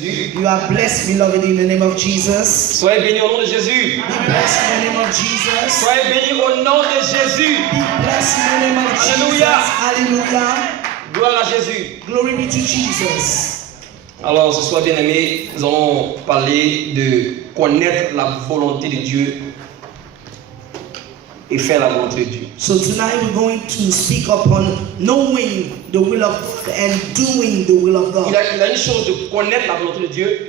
You are blessed, beloved, in the name of Jesus. Soyez bénis au nom de Jésus. Be blessed in the name of Jesus. Soyez bénis au nom de Jésus. Be blessed in the name of Alléluia. Jesus. Hallelujah. Gloire à Jésus. Glory be to Jesus. Alors, ce soir, bien-aimés, nous allons parler de connaître la volonté de Dieu et faire la volonté de Dieu. So tonight we're going to speak upon knowing the will of God and doing the will of Il y God. a une chose de connaître la volonté de Dieu,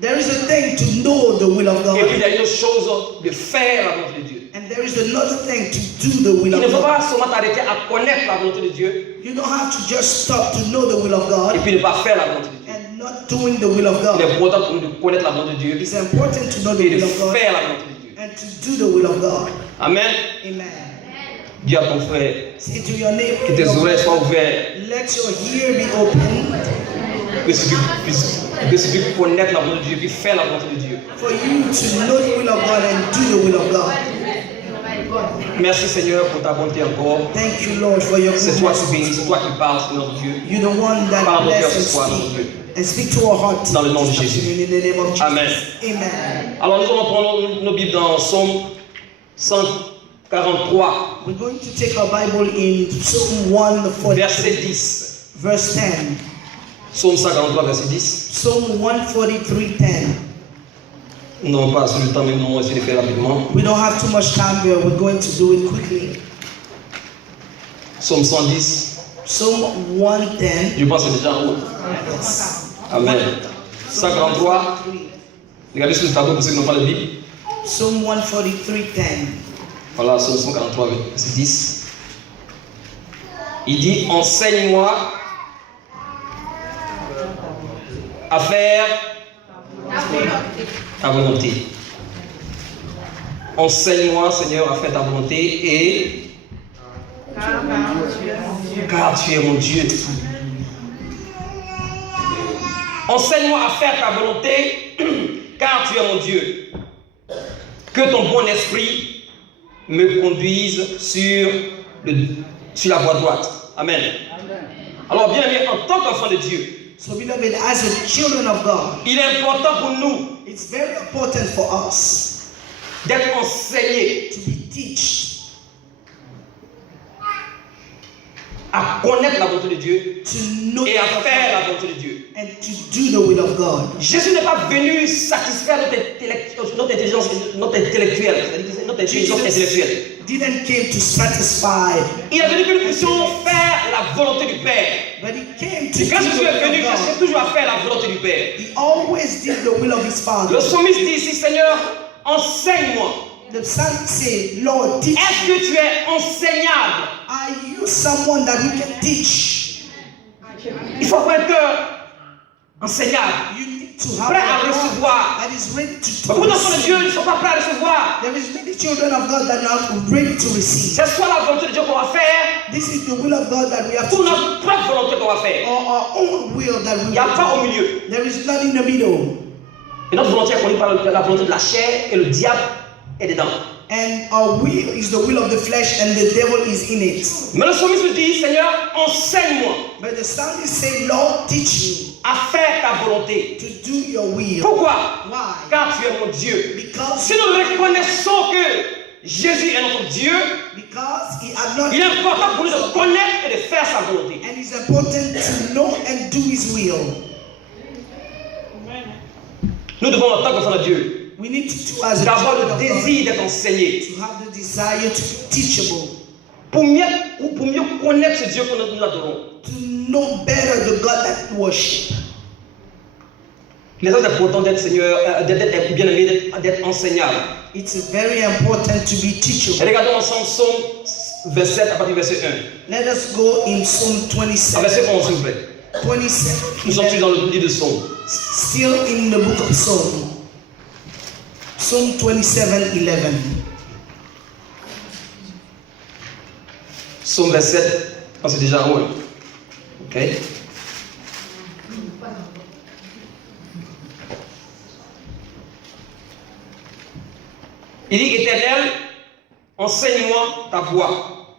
There is a thing to know the will of et puis il y God, a une autre chose de faire la volonté de Dieu. and there is another thing to do the will Il ne of faut God. pas seulement t'arrêter à connaître la volonté de Dieu You don't have to just stop to know the will of et God puis ne pas faire la volonté de Dieu. and not doing the will of Il est God. important pour nous de connaître la volonté de Dieu It's important to know the et de will of God faire la volonté de Dieu. and to do the will of God. Amen. Amen. Dis à ton frère Say to your neighbor, que tes oreilles soient ouvertes, let your ear be open que tu puisses connaître la volonté de Dieu et puis faire la volonté de Dieu. for you to know the will of God and do the will of God. Merci Seigneur pour ta bonté encore. Thank you, Lord, for your C'est toi qui goodness. bénis, c'est toi qui parles, Seigneur Dieu. You're the one that Parle au cœur bless ce soir, and mon Dieu. speak and speak to our heart Dans le nom de this Jésus. afternoon in the name of Jesus. Amen. Amen. Alors nous allons prendre nos Bibles dans Psaume 143, We're going to take our Bible in Psalm 143, verset 10. verse 10. Psaume 143, verset 10. Psalm 143:10. Nous n'avons pas assez de temps, mais nous allons essayer de faire rapidement. We don't have too much time here. We're going to do it quickly. Psaume 110, Psalm 110. je pense que c'est déjà en haut. Yes. Amen. 143, regardez sur le tableau pour ceux qui n'ont pas de Bible. Psalm 143:10. Voilà, Psaume 143, verset 10. Il dit, enseigne-moi à faire ta volonté. Enseigne-moi, Seigneur, à faire ta volonté et car tu es mon Dieu. Enseigne-moi à faire ta volonté car tu es mon Dieu. Que ton bon esprit me conduise sur la voie droite. Amen. Alors, bien aimé, en tant qu'enfant de Dieu, So, beloved, as the children of God, il est important pour nous it's very important for us d'être enseignés to be taught, à connaître la volonté de Dieu to know et the à will of faire la God, volonté de Dieu. and to do the will of God. Jésus n'est pas venu satisfaire notre intelligence intellectuelle, c'est-à-dire notre intelligence intellectuelle. Didn't came to satisfy, Il est venu que nous puissions faire la volonté du Père. but he came to Et do quand Jésus est the venu, will il of cherchait God. toujours à faire la volonté du Père. He always did the will of his Le Father. psalmiste dit ici, Seigneur, enseigne-moi. The psalmist say, Lord, teach Est-ce me. que tu es enseignable? Are you someone that we can teach? Il faut avoir un cœur enseignable, You need to have prêt à a heart recevoir. that is ready Beaucoup d'enfants de to Dieu receive. ne sont pas prêts à recevoir. There is many children of God that are not ready to receive. C'est soit la volonté de Dieu qu'on va faire, This is the will of God that we have to ou do, notre propre volonté qu'on va faire. or our own will that we Il n'y a pas au will do. milieu. There is none in the middle. Et notre volonté est conduite par la volonté de la chair et le diable est dedans. And our will is the will of the flesh and the devil is in it. Mais le psalmiste dit, Seigneur, enseigne-moi But the psalmist say, Lord, teach me à faire ta volonté. to do your will. Pourquoi? Why? Car tu es mon Dieu. Because Si nous reconnaissons que Jésus est notre Dieu, he had not, il est important pour nous de connaître et de faire sa volonté. and it's important to know and do his will. Nous devons, en tant qu'enfants de Dieu, We need to as a d'avoir children le of God, désir d'être enseigné to have the desire to be teachable, pour mieux connaître ce Dieu que nous adorons. to know better the God that we worship. Il est très important d'être Seigneur, d'être bien aimé, d'être enseignable. It's very important to be Et teachable. regardons ensemble Psaume 27 à partir du verset 1. Let us go in Psalm À 27. verset 11, s'il vous plaît. 27. Nous sommes toujours dans le livre de Psaume. Still in the book of Psalm. Psalm 27:11. Psaume 27, c'est déjà en haut. Ok. Il dit, Éternel, enseigne-moi ta voie.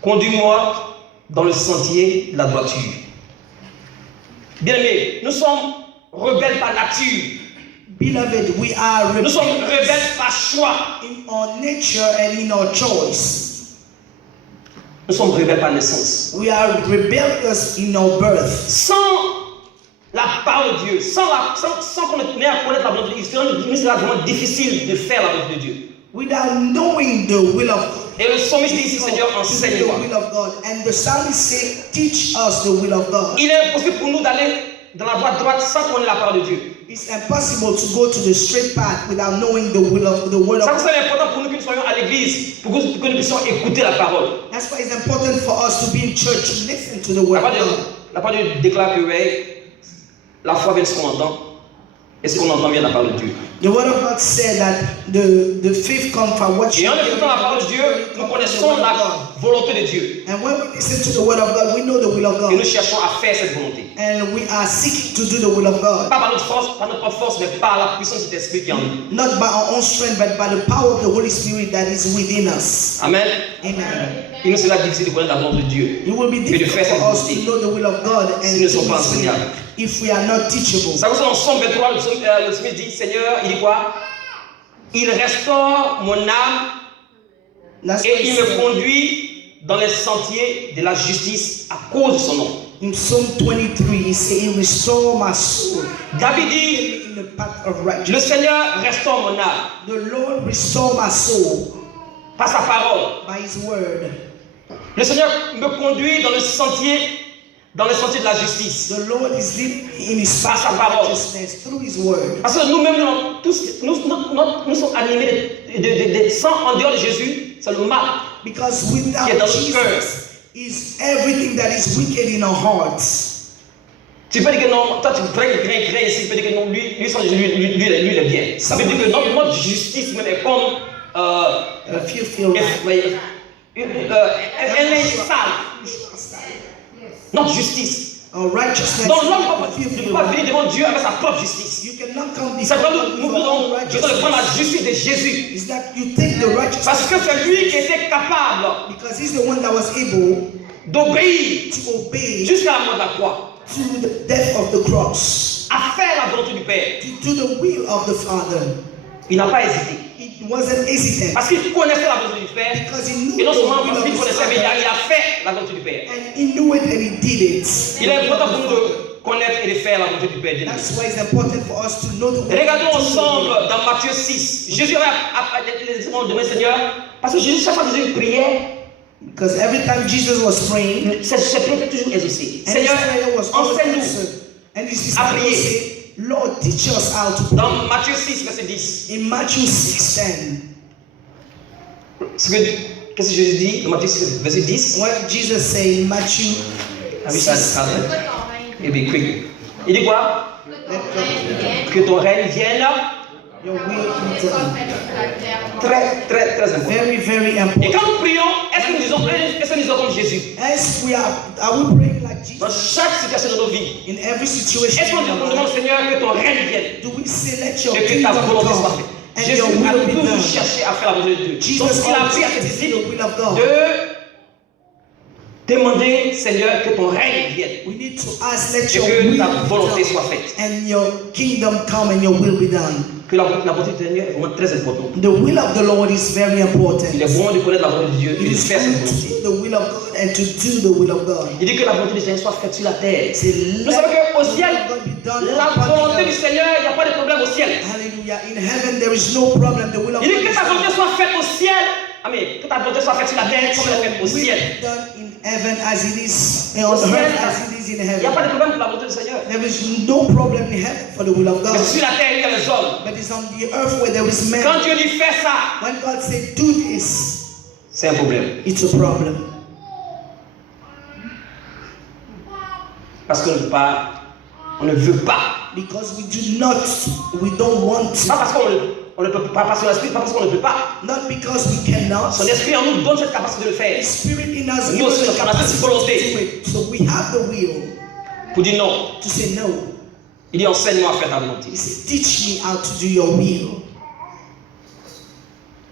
Conduis-moi dans le sentier de la droiture. Bien aimé, nous sommes rebelles par nature. Beloved, we are Nous sommes rebellious rebelles par choix. in our nature and in our choice. Nous sommes rebelles par naissance. We are rebellious in our birth. Sans la parole de Dieu, sans qu'on ait à connaître la volonté de Dieu, il sera vraiment difficile de faire la volonté de Dieu. Without knowing the will of God. Et le psalmiste dit ici, Seigneur, The enseigne-moi. will of God. And the psalmist say, teach us the will of God. Il est impossible pour nous d'aller dans la voie droite sans connaître la parole de Dieu. It's impossible to go to the straight path without knowing the will of the word of Ça, God. c'est important pour nous que nous soyons à l'église, pour que nous puissions écouter la parole. That's why it's important for us to be in church to listen to the word of God. La parole de Dieu déclare que ouais, la foi vient de ce qu'on entend, et ce qu'on entend vient de la parole de Dieu. The word of God said that the faith comes from what Et you en hear. écoutant la parole de Dieu, nous connaissons la volonté de Dieu. And when we listen to the word of God, we know the will of Et nous God. cherchons à faire cette volonté. And we are seeking to do the will of God. Pas par notre force, mais par la puissance de cet esprit qui est en nous. Not by our own strength, but by the power of the Holy Spirit that is within us. Amen. Amen. Il nous sera difficile de connaître la volonté de Dieu. It will be Et de faire difficult cette for us to volonté know the will of God and si nous ne to sommes pas do it enseignables. if we are not teachable. Ça concerne en Somme 23, le psalmiste dit, Seigneur, il dit quoi? Il restaure mon âme That's et why il it me says conduit dans les sentiers de la justice à cause de son nom. in Psalm 23, he says, He restore my soul. David dit, In the path of le righteousness. Seigneur restaure mon âme The Lord restore my soul par sa parole. by His word. Le Seigneur me conduit dans les sentiers de la justice. The Lord is leading in His Par path sa of parole. righteousness through His word. Parce que nous-mêmes, nous sommes animés de sang en dehors de Jésus, c'est le mal. Because without Qui est dans notre cœur. Jesus is everything that is wicked in our hearts. Tu peux dire que non, toi tu crains ici, tu peux dire que non, lui sans Jésus, lui il est bien. Ça veut dire que notre justice même est comme If you feel like elle est sale. Notre justice. righteousness, Donc l'homme if you ne peut feel pas like, venir devant Dieu avec sa propre justice. you cannot come C'est before vraiment God nous with your own devons prendre la righteousness. justice de Jésus. Is that you take the righteousness Parce que c'est lui qui était capable because He's the one that was able d'obéir to obey jusqu'à la mort de la croix, to the death of the cross, à faire la volonté du Père. to do the will of the Father. Il n'a pas hésité. It wasn't hesitant Parce qu'il connaissait la volonté du Père. because he knew Et non the seulement will parce of qu'il his connaissait, mais Father, il a fait la volonté du Père. and he knew it and he did it. Il est important pour nous de connaître et de faire la volonté du Père. That's why it's important for us to know the will. Regardons ensemble dans Matthieu 6. Jésus avait dit demain Seigneur, parce que Jésus, chaque fois que Jésus priait, Because every time Jesus was praying, ses prières étaient toujours exaucées. and his Seigneur, prayer was always enseigne-nous. answered. And his À disciples prier. said, Lord, teach us how to pray. Dans Matthieu 6, verset 10. In Matthew 6:10, Qu'est-ce que Jésus dit dans Matthieu 6, verset 10? what Jesus said in Matthew Ah oui, ça 6:10, Eh bien, quick. Il dit quoi? Que ton règne vienne. your will be done. Très, très, très important. Very, very Et important. quand nous prions, est-ce que nous disons comme Jésus? As we are we praying like Dans Jesus chaque situation de nos vies, in every situation? est-ce qu'on demande au Seigneur que ton règne vienne Do we say, let your et que kingdom ta volonté soit come faite? and Jésus your a will be toujours done? cherché à faire la volonté de Dieu. Donc Jesus il a always pris à ses wanted to do disciples the will of God. de demander, Seigneur, que ton règne vienne We need to ask, let et your que will ta be volonté done soit faite. and your kingdom come and your will be done. Que la volonté du Seigneur est vraiment très importante. The will of the Lord is very important. Il est bon de connaître la volonté de Dieu It et de is faire cette good to volonté. do the will of God and to do the will of God. Il dit que la volonté du Seigneur soit faite sur la terre. Say, Nous savons qu'au ciel, let God be done la upon the volonté du earth. Seigneur, il n'y a pas de problème au ciel. Hallelujah. In heaven there is no problem. The will of Il God dit que is ta volonté done. soit faite au ciel. Amen. Que ta volonté soit faite sur la terre comme elle est faite au Will be ciel. done in heaven as it is on Au ciel, earth as it is in il n'y a pas heaven. de problème pour la volonté du Seigneur. There is no problem in heaven for the will of Mais God. sur la terre, il y a les hommes. But it's on the earth where there is man. Quand Dieu dit fais ça, When God said do this, c'est un problème. it's a problem. Parce qu'on ne veut pas. On ne veut pas. Because we don't want Pas to. parce qu'on ne peut pas, pas son esprit, pas parce qu'on ne peut pas. Not because we cannot. Son esprit en nous donne cette capacité de le The faire. Spirit in us Nous gives us aussi, the on a cette capacity to volonté. do it. So we have the will Pour dire non. to say no. Il dit enseigne-moi à faire ta volonté. He said, teach me how to do your will.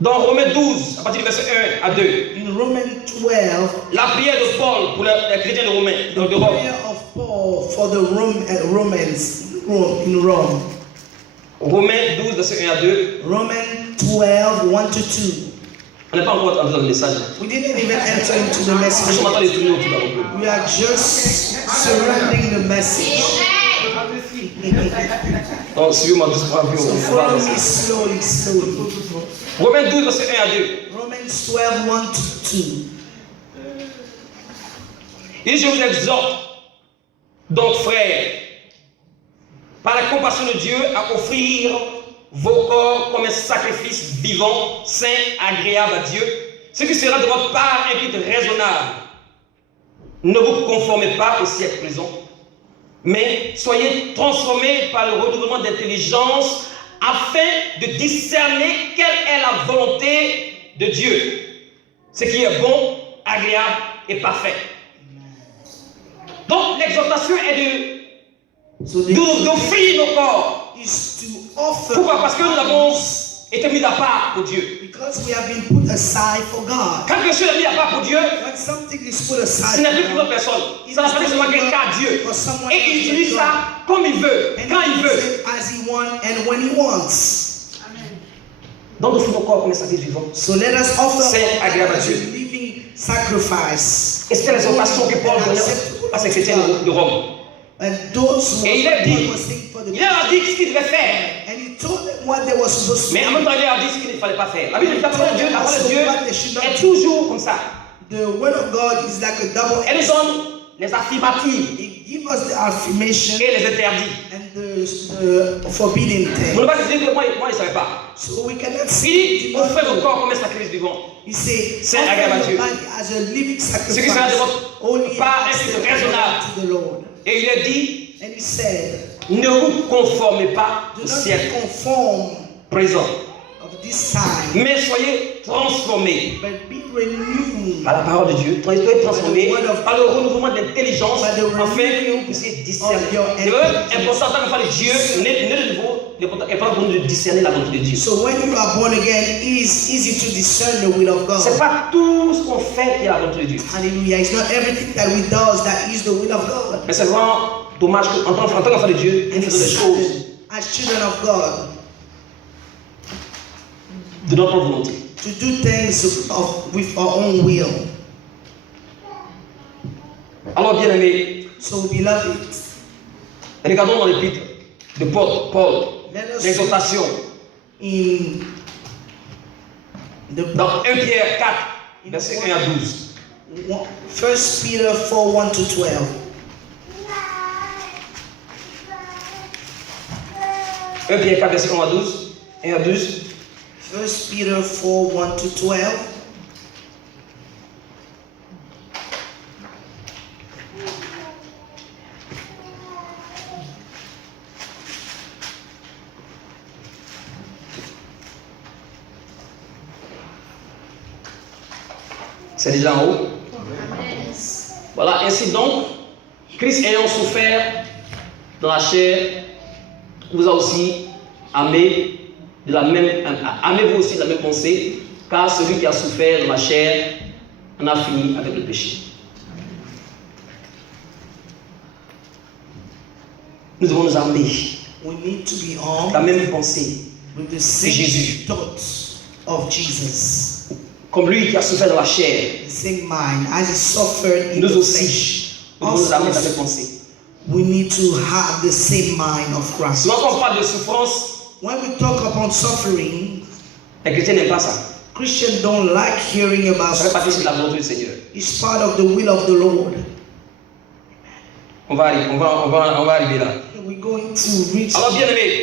Dans Romains 12, à partir du verset 1 à 2, In Romans 12, la prière de Paul pour les chrétiens de Romains, the de Rome. prayer of Paul for the Romans, Rome. Romains 12, verset 1 à 2. Romans 12, 1 to 2. On n'est pas encore entré dans le message. We didn't even enter into the Je message. suis en train de tourner autour d'un peu. We are just surrounding the message. Donc, suivez-moi doucement. So follow me slowly, slowly. Romains 12, verset 1 à 2. Romans 12, 1 to 2. Il dit, je vous exhorte, donc frères, par la compassion de Dieu, à offrir vos corps comme un sacrifice vivant, saint, agréable à Dieu, ce qui sera de votre part un culte raisonnable. Ne vous conformez pas au siècle présent, mais soyez transformés par le renouvellement d'intelligence afin de discerner quelle est la volonté de Dieu, ce qui est bon, agréable et parfait. Donc l'exhortation est d'offrir nos corps. Is to offer. Pourquoi? Parce que nous avons été mis à part pour Dieu. Because we have been put aside for God. Quand quelque chose est mis à part pour Dieu, When something is put ce aside n'est plus for pour une God, personne. Ça appartient seulement qu'à Dieu. Et il utilise ça comme il veut, and quand he il uses veut. it as he wants and when he wants. Donc offrir nos corps comme un sacrifice vivant. So let us offer C'est agréable à as a Dieu. living sacrifice. Et c'était l'exhortation que Paul donnait à ces chrétiens de Rome. And those who Et il a dit, were saying for the il leur a dit ce qu'ils devaient faire. and he told them what they were supposed to Mais en do. même temps, il leur a dit ce qu'il ne fallait pas faire. La Bible dit que la parole de Dieu est toujours comme ça. The word of God is like a double Elle nous edged. donne les affirmatives It gives us the affirmation et les interdits. and the forbidden Vous ne thing. pouvez pas dire que moi je ne savais pas. So we cannot Il see dit, offrez vos corps comme un sacrifice vivant. He said, C'est agréable à offer Dieu. your body as a living Ce qui sacrifice, sera de votre holy part and est acceptable raisonnable. to the Lord. Et il a dit, And he said, ne vous conformez pas do au not siècle be conformed présent, of this time, mais soyez transformés but be renewed par la parole de Dieu, soyez transformés par le renouvellement de l'intelligence, by the afin que renewing vous puissiez discerner. of your C'est vrai, intelligence. important quand on parle de Dieu, né de nouveau, l'important est pas pour nous de discerner la volonté de Dieu. So when you are born again, it is easy to discern the will of C'est God. pas tout ce qu'on fait qui est la volonté de Dieu. Hallelujah. It's not everything that we do that is the will of God. Mais c'est vraiment dommage qu'en tant qu'enfant de Dieu, nous And faisons des it's choses as children of God de notre volonté. to do things with our own will. Alors, bien aimés, So beloved, regardons dans l'épître de Paul, let us l'exhortation, in the dans 1 Pierre 4, verset 1 à 12. 1 Peter 4, 1 to 12. 1 Pierre 4, verset 1 à 12. 1 à 12. 1 Peter 4, 1 to 12. C'est déjà en haut. Voilà, ainsi donc, Christ ayant souffert dans la chair, vous a aussi aimé de la même, aimez-vous aussi de la même pensée, car celui qui a souffert dans la chair en a fini avec le péché. Nous devons nous armer We need to be la armed même pensée, with the Jésus. same thoughts of Jesus. comme lui qui a souffert dans la chair. The same mind as he suffered in Nous the aussi, flesh. nous devons nous armer de la même pensée. We need to have the same mind of Christ. Souvent quand on parle de souffrance, When we talk about suffering, les chrétiens n'aiment pas ça. Christians don't like hearing about Ça fait partie de suffering. la volonté du Seigneur. It's part of the will of the Lord. On va arriver là. We're going to reach. Alors bien aimé,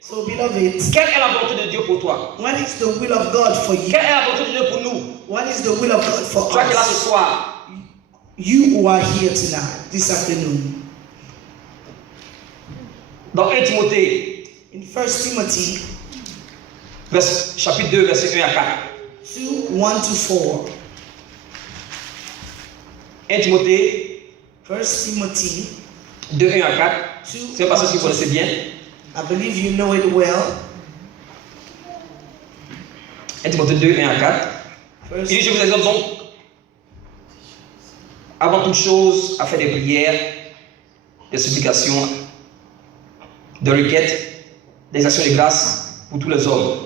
So, beloved, quelle est la volonté de Dieu pour toi? what is the will of God for you? Quelle est la volonté de Dieu pour nous? What is the will of God for Toi qui es là ce us? soir, You who are here tonight, this afternoon. dans 1 Timothée, In 1 Timothy chapitre 2, verset 1 à 4. 2, 1 to 4. 1 Timothée 1 Timothy 2, 1 à 4. 2. C'est un passage que vous connaissez bien. I believe you know it well. 1 Timothée 2, 1 à 4. First, Il dit, je vous exhorte donc, avant toute chose, à faire des prières, des supplications, de requêtes, des actions de grâce pour tous les hommes,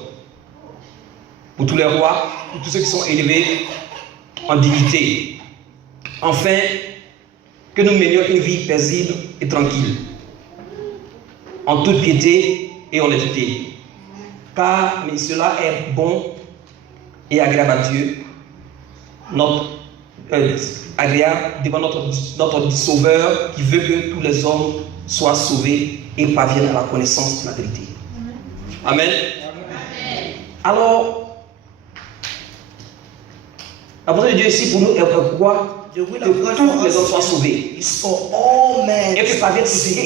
pour tous les rois, pour tous ceux qui sont élevés en dignité. Enfin, que nous menions une vie paisible et tranquille, en toute piété et honnêteté, car cela est bon et agréable à Dieu, agréable devant notre Sauveur qui veut que tous les hommes soient sauvés et parviennent à la connaissance de la vérité. Amen. Amen. Alors, la volonté de Dieu ici pour nous est quoi? Que tous les hommes soient sauvés et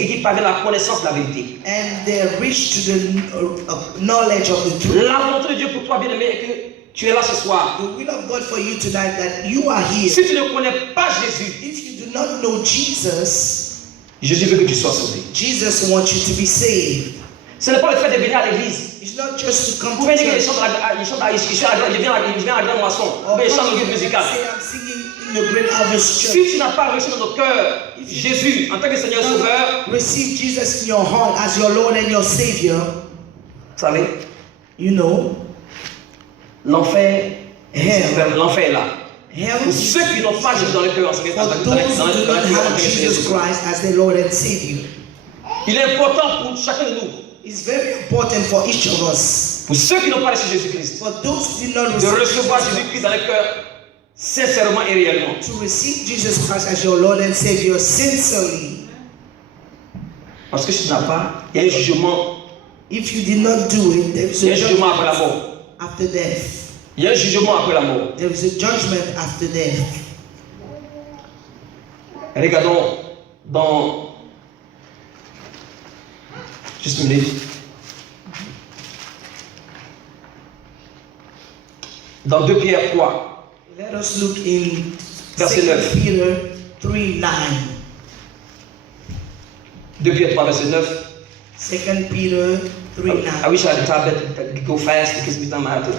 qu'ils parviennent à la connaissance de la vérité. And they reach to the knowledge of the truth. La volonté de Dieu pour toi, bien-aimé, est que tu es là ce soir. The will of God for you tonight that you are here. Si tu ne connais pas Jésus, if you do not know Jesus, Jésus veut que tu sois sauvé. Jesus wants you to be saved. Ce n'est pas le fait de venir à l'église. It's not just to come Vous to venez church. je viens à la grande moisson, mais je chante le groupe musical. Si tu n'as pas reçu dans ton cœur Jésus en tant que Seigneur Sauveur, receive Jesus in your heart as your Lord and your Savior. Vous savez, you know, l'enfer est là. Hell Pour ceux qui n'ont pas Jésus dans le cœur, for those who do not have Jesus Christ as their Lord and Savior. Il est important pour chacun de nous. It's very important for each of us. Pour ceux qui n'ont pas reçu Jésus-Christ, For those who did not de receive recevoir Jésus-Christ dans le cœur, sincèrement et réellement. to receive Jesus Christ as your Lord and Savior sincerely. Parce que si tu n'as pas, il y a un jugement. If you did not do it, there is Il y a a un jugement après la judgment mort. after death. Il y a un jugement après la mort. There is a judgment after death. Regardons dans... Juste une minute. Dans 2 Pierre 3, Let us look in Verset 9. 2 Peter 3:9. 2 Pierre 3, verset 9. 2 Peter 3:9. I wish I had a tablet that could go fast because every time I have to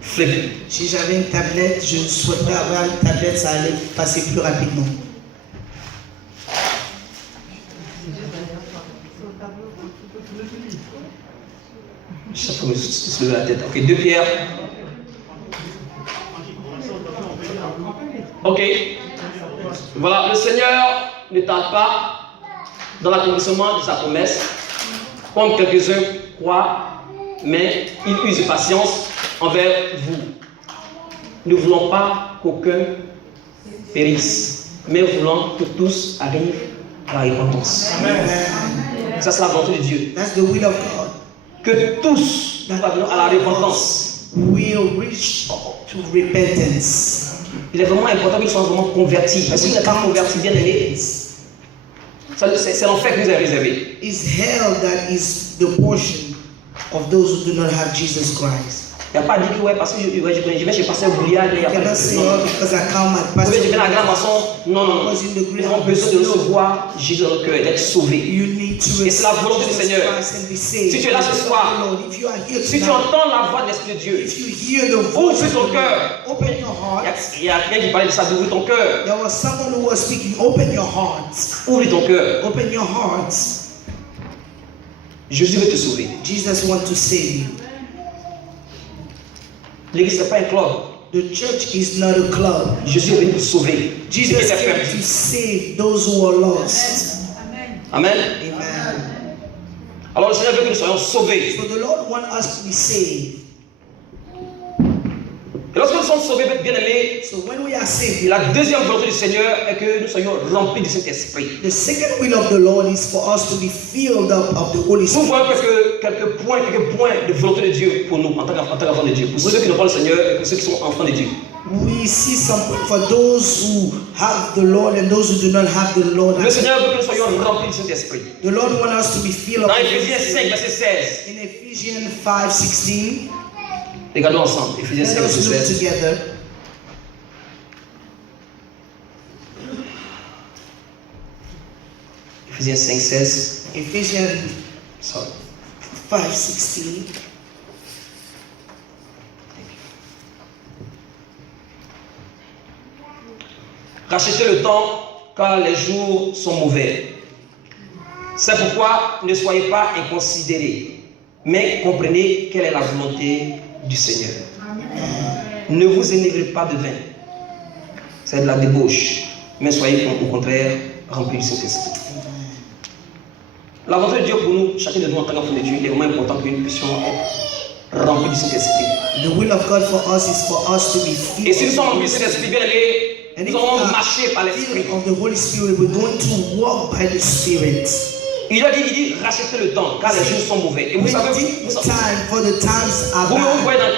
flip it. Si j'avais une tablette, je souhaiterais avoir une tablette, ça allait passer plus rapidement. Ça faut se lever la tête. Ok, 2 Pierre. Ok. Voilà, le Seigneur ne tarde pas dans l'accomplissement de sa promesse, comme quelques-uns croient, mais il use de patience envers vous. Ne voulons pas qu'aucun périsse, mais voulons que tous arrivent à la repentance. Amen. Ça, c'est la volonté de Dieu. That's the will of God. Que tous parviennent à la repentance. Will reach to repentance. Il est vraiment important qu'ils soient vraiment convertis. Parce qu'il n'est pas converti, bien aimé, c'est l'enfer qui nous est réservé. It's hell that is the portion of those who do not have Jesus Christ. Il n'y a pas dit que ouais, parce que je vais chez Pasteur Bouliard, il n'y a You pas cannot de say, non. oh, because I come at Ou Pastor. bien je viens à la grande maçon. Non, non, non. Because in the Nous great avons besoin de recevoir Jésus dans le cœur et d'être sauvés. You need to Et c'est la receive volonté du Jesus Seigneur. Christ and be saved. Si tu es là ce soir, Lord, if you are here si tu tonight, entends la voix de l'Esprit de Dieu, if you hear the voice ouvre of ton the cœur. Lord, open your heart. Il y a quelqu'un qui parlait de ça, d'ouvrir ton cœur. There was someone who was speaking. Open your heart. Ouvre ton cœur. Open your heart. Jésus veut te sauver. Jesus wants to save you. L'église n'est pas un club. The church is not a club. Jésus est venu pour sauver ce qui Jesus était came perdu. to save those who are lost. Amen. Amen. Alors le Seigneur veut que nous soyons sauvés. So the Lord wants us to be saved. Et lorsque nous sommes sauvés, bien aimés, So when we are saved, la deuxième volonté du Seigneur est que nous soyons remplis du Saint-Esprit. the second will of the Lord is for us to be filled up of the Holy Nous Spirit. voyons quelques points de volonté de Dieu pour nous en tant qu'enfants de Dieu. Pour ceux qui n'ont pas le Seigneur et pour ceux qui sont enfants de Dieu. We see some for those who have the Lord and those who do not have the Lord. Le Seigneur veut que nous soyons remplis du Saint-Esprit. The Lord wants us to be filled up. Dans Éphésiens 5, verset 16. In Ephesians 5:16, Regardons ensemble. Éphésiens 5, let us verset look 16. together. Éphésiens 5, 16. Ephesians Sorry. 5:16. Rachetez le temps car les jours sont mauvais. C'est pourquoi ne soyez pas inconsidérés, mais comprenez quelle est la volonté du Seigneur. Ne vous énivrez pas de vin, c'est de la débauche, mais soyez au contraire remplis du Saint-Esprit. La volonté de Dieu pour nous, chacun de nous en tant qu'enfant de Dieu, il est vraiment important que nous puissions être remplis du Saint-Esprit. The will of God for us is for us to be filled. Et si nous sommes remplis du Saint-Esprit, bien aimés, And if nous we allons are marcher par l'Esprit. filled of the Holy Spirit, we're going to walk by the Spirit. Il dit, rachetez le temps, car les jours sont mauvais. Et vous savez, Redeem the time, for the times are vous bad. voyez dans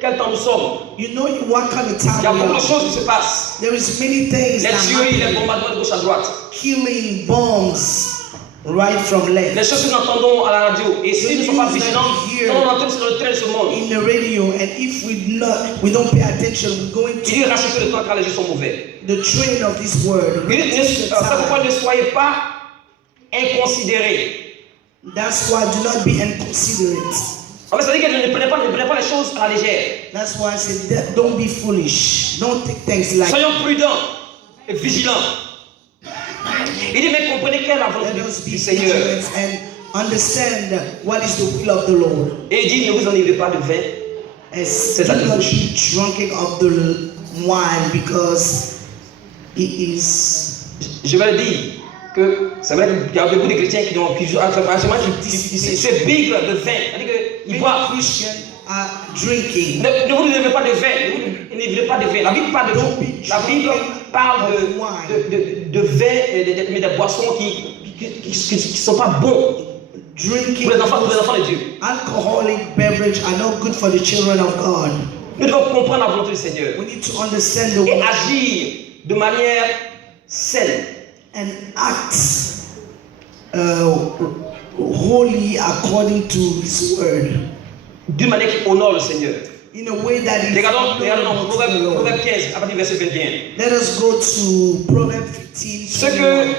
quel temps nous sommes. You know what kind of time Il y a we beaucoup de are. choses qui se passent. There is many things Les that tueries, les happen. bombardements de gauche à droite. Killing, bombs, right from left. Les choses que nous entendons à la radio. Et si nous ne sommes pas vigilants, nous allons entendre sur le train de ce monde. In the radio, and if we don't pay attention, we're going Il dit, to rachetez le temps, car les jours sont mauvais. the train of this word. Il dit, Reduce the c'est pourquoi time. ne soyez pas inconsidérés. That's why do not be inconsiderate. En fait, ça veut dire que ne prenez pas les choses à la légère. That's why I said that don't be foolish. Don't take things like Soyons prudents et vigilants. Il dit, mais comprenez quelle est la volonté let us be du Seigneur. vigilant and understand what is the will of the Lord. Et il dit, ne vous enivrez pas de vin. As C'est do la not débauche. be drunken of the wine because it is Je vais le dire que c'est vrai qu'il y a beaucoup de chrétiens qui se bigrent de vin. C'est-à-dire qu'ils many boivent. Christians are drinking. Ne vous enivrez pas de vin. Ne vous enivrez pas de vin. La Bible parle de vin, mais des boissons qui ne sont pas bons Drinking pour les enfants de Dieu. alcoholic beverage are not good for the children of God. Nous devons comprendre la volonté du Seigneur We need to understand the et will agir de manière saine. and act wholly according to His word D'une manière qui honore le Seigneur. in a way that is Regardons honorable to the Lord. Proverbe 15, à partir du verset 21. Let us go to Proverbs 15. Ce que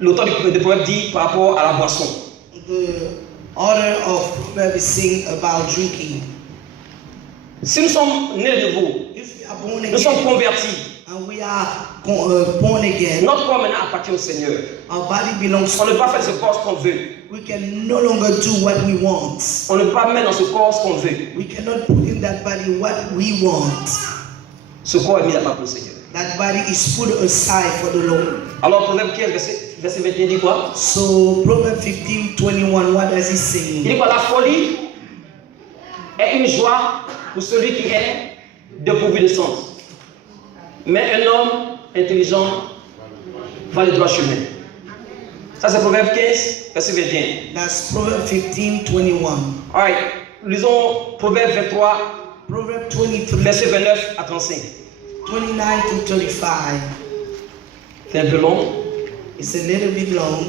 l'auteur de Proverbe dit par rapport à la boisson. The author of Proverbs is saying about drinking. Si nous sommes nés de nouveau, If we are born nous sommes again convertis, and we are born again, notre corps maintenant appartient au Seigneur. our body belongs On ne to peut pas faire ce corps ce qu'on veut. We can no longer do what we want. On ne peut pas mettre dans ce corps ce qu'on veut. We cannot put in that body what we want. Ce corps est mis à part pour le Seigneur. That body is put aside for the Lord. Alors Proverbe 15, verset 21 dit quoi? So Proverbs 15:21, what does it Il say? dit quoi? La folie est une joie pour celui qui est dépourvu de sens. Mais un homme intelligent va le droit chemin. Ça c'est Proverbe 15, verset 21. That's Proverbs 15:21. Alright, lisons Proverbe 23, Proverbs 23, verset 29 à 35. 29 to 35. C'est un peu long. It's a little bit long.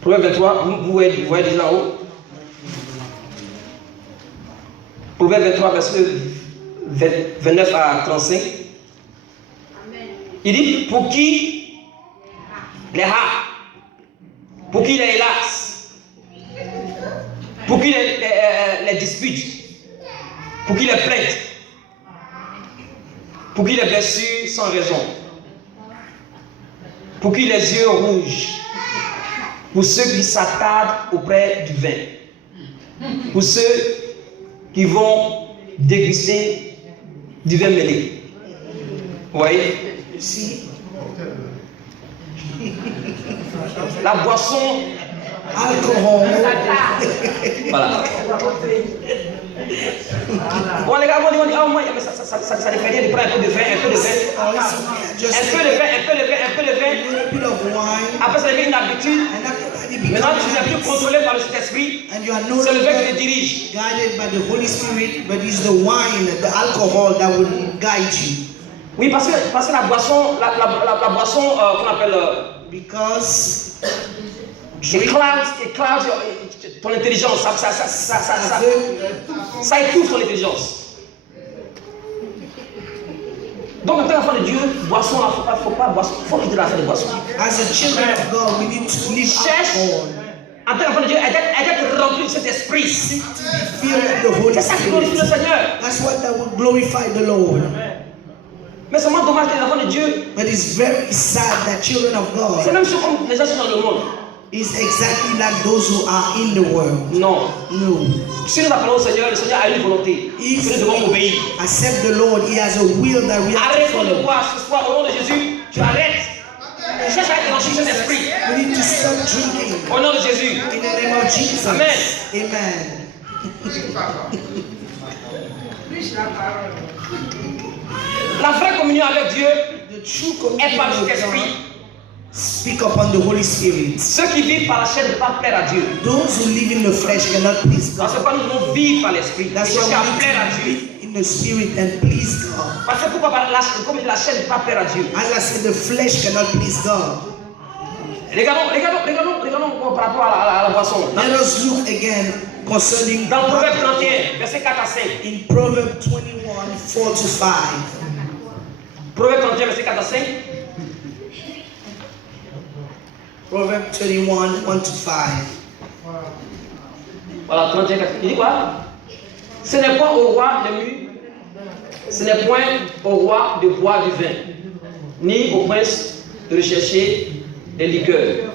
Proverbe 23, vous voyez déjà là-haut. Proverbe 23, verset 29 à 35. Il dit, pour qui les rats, pour qui les hélas, pour qui les disputes, pour qui les plaintes, pour qui les blessures sans raison, pour qui les yeux rouges, pour ceux qui s'attardent auprès du vin, pour ceux qui vont déguster du vin mêlé. Vous voyez? You see? La boisson, Alcohol. voilà. Bon, les gars vont dire, oh, moi, mais ça ne fait rien de prendre un peu de vin, un peu de vin, Just un peu de vin, un peu de vin, un peu de a vin. little bit of wine. Après, ça devient une habitude. And after that, it Maintenant, becomes tu n'es plus contrôlé par le Saint-Esprit. and you are no C'est le vin qui te longer dirige. guided by the Holy Spirit, but it's the wine, the alcohol that will guide you. Oui, parce que la boisson, la boisson qu'on appelle, Because it clouds ton intelligence, ça étouffe ton intelligence. Donc, en tant qu'enfant de Dieu, boisson, il ne faut pas boisson, il faut quitter la fin de boisson. as a children of God, we need to live Cherche, alcohol. en tant qu'enfant de Dieu, être rempli de cet esprit. Seek to be filled with the Holy C'est ça qui glorifie le Spirit. Seigneur. That's what that will glorify the Lord. Mais c'est vraiment dommage que les enfants de Dieu, But it's very sad that children of c'est God même sûr comme les gens sont dans le monde. is exactly like those who are in the world. Non. No. Si nous appelons au Seigneur, le Seigneur a une volonté. If Que nous devons obéir. we accept the Lord, He has a will that we have to Arrêtons de follow. boire ce soir au nom de Jésus. Tu arrêtes. Cherche à élargir cet esprit. We need to stop drinking Au nom de Jésus. in the name of Jesus. Amen. Amen. La vraie communion avec Dieu The true est par communion cet of esprit. God speak upon the Holy Spirit. Ceux qui vivent par la chair ne peuvent pas plaire à Dieu. Those who live in the flesh cannot please Parce God. que nous devons vivre par l'esprit. Et That's chercher à why we plaire à need to Dieu. live in the Spirit and please God. Parce que pourquoi comme la chair ne peut pas plaire à Dieu. As I said, the flesh cannot please God. Regardons par rapport à la boisson. Let us look again concerning Dans Proverbe 31, verset 4 à 5. in Proverbs 21, 4 to 5. Proverbe 31, verset 4 à 5. Proverbs 21, 1 to 5. Voilà, 31, 4. Il dit quoi? Ce n'est point au roi de mu, ce n'est point au roi de boire du vin, ni au prince de rechercher des liqueurs.